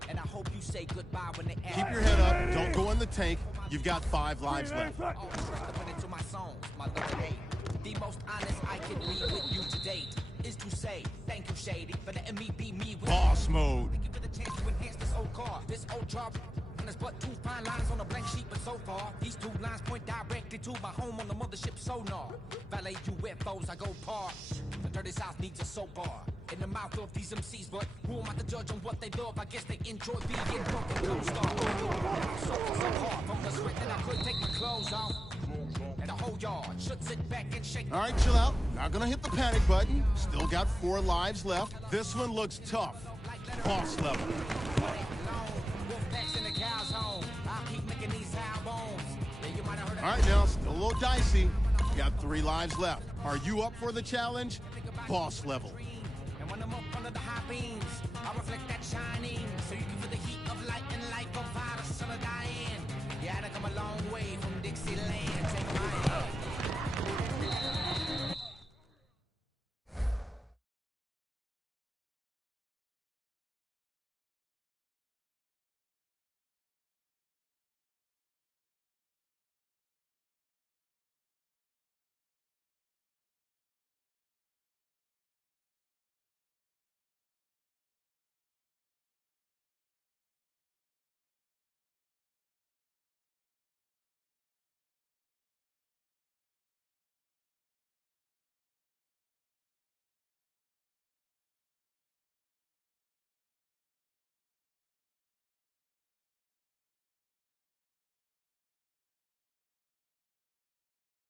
And I hope you say goodbye when they Keep your head up. Don't go in the tank. You've got 5 lives left. All trust to put into my songs, my little hate. The most honest I can be with you to date is to say thank you, Shady, for letting me be me with Boss mode. Thank you for the chance to enhance this old car, this old job. And there's but 2 fine lines on a blank sheet, but so far these 2 lines point directly to my home on the mothership sonar. Valet UFOs, I go par. The dirty South needs a soap bar in the mouth of these MCs, but who am I to judge on what they love? I guess they enjoy being broken co-star. So hard from the sweat that I could take my clothes off. And the whole yard should sit back and shake. All right, chill out. Not gonna hit the panic button. Still got 4 lives left. This one looks tough. Boss level. All right, now, still a little dicey. Got 3 lives left. Are you up for the challenge? Boss level. And when I'm up under the high beams, I reflect that shining. So you can feel the heat of light and life on fire, the sun of dying. You had to come a long way from Dixieland. Take my hand.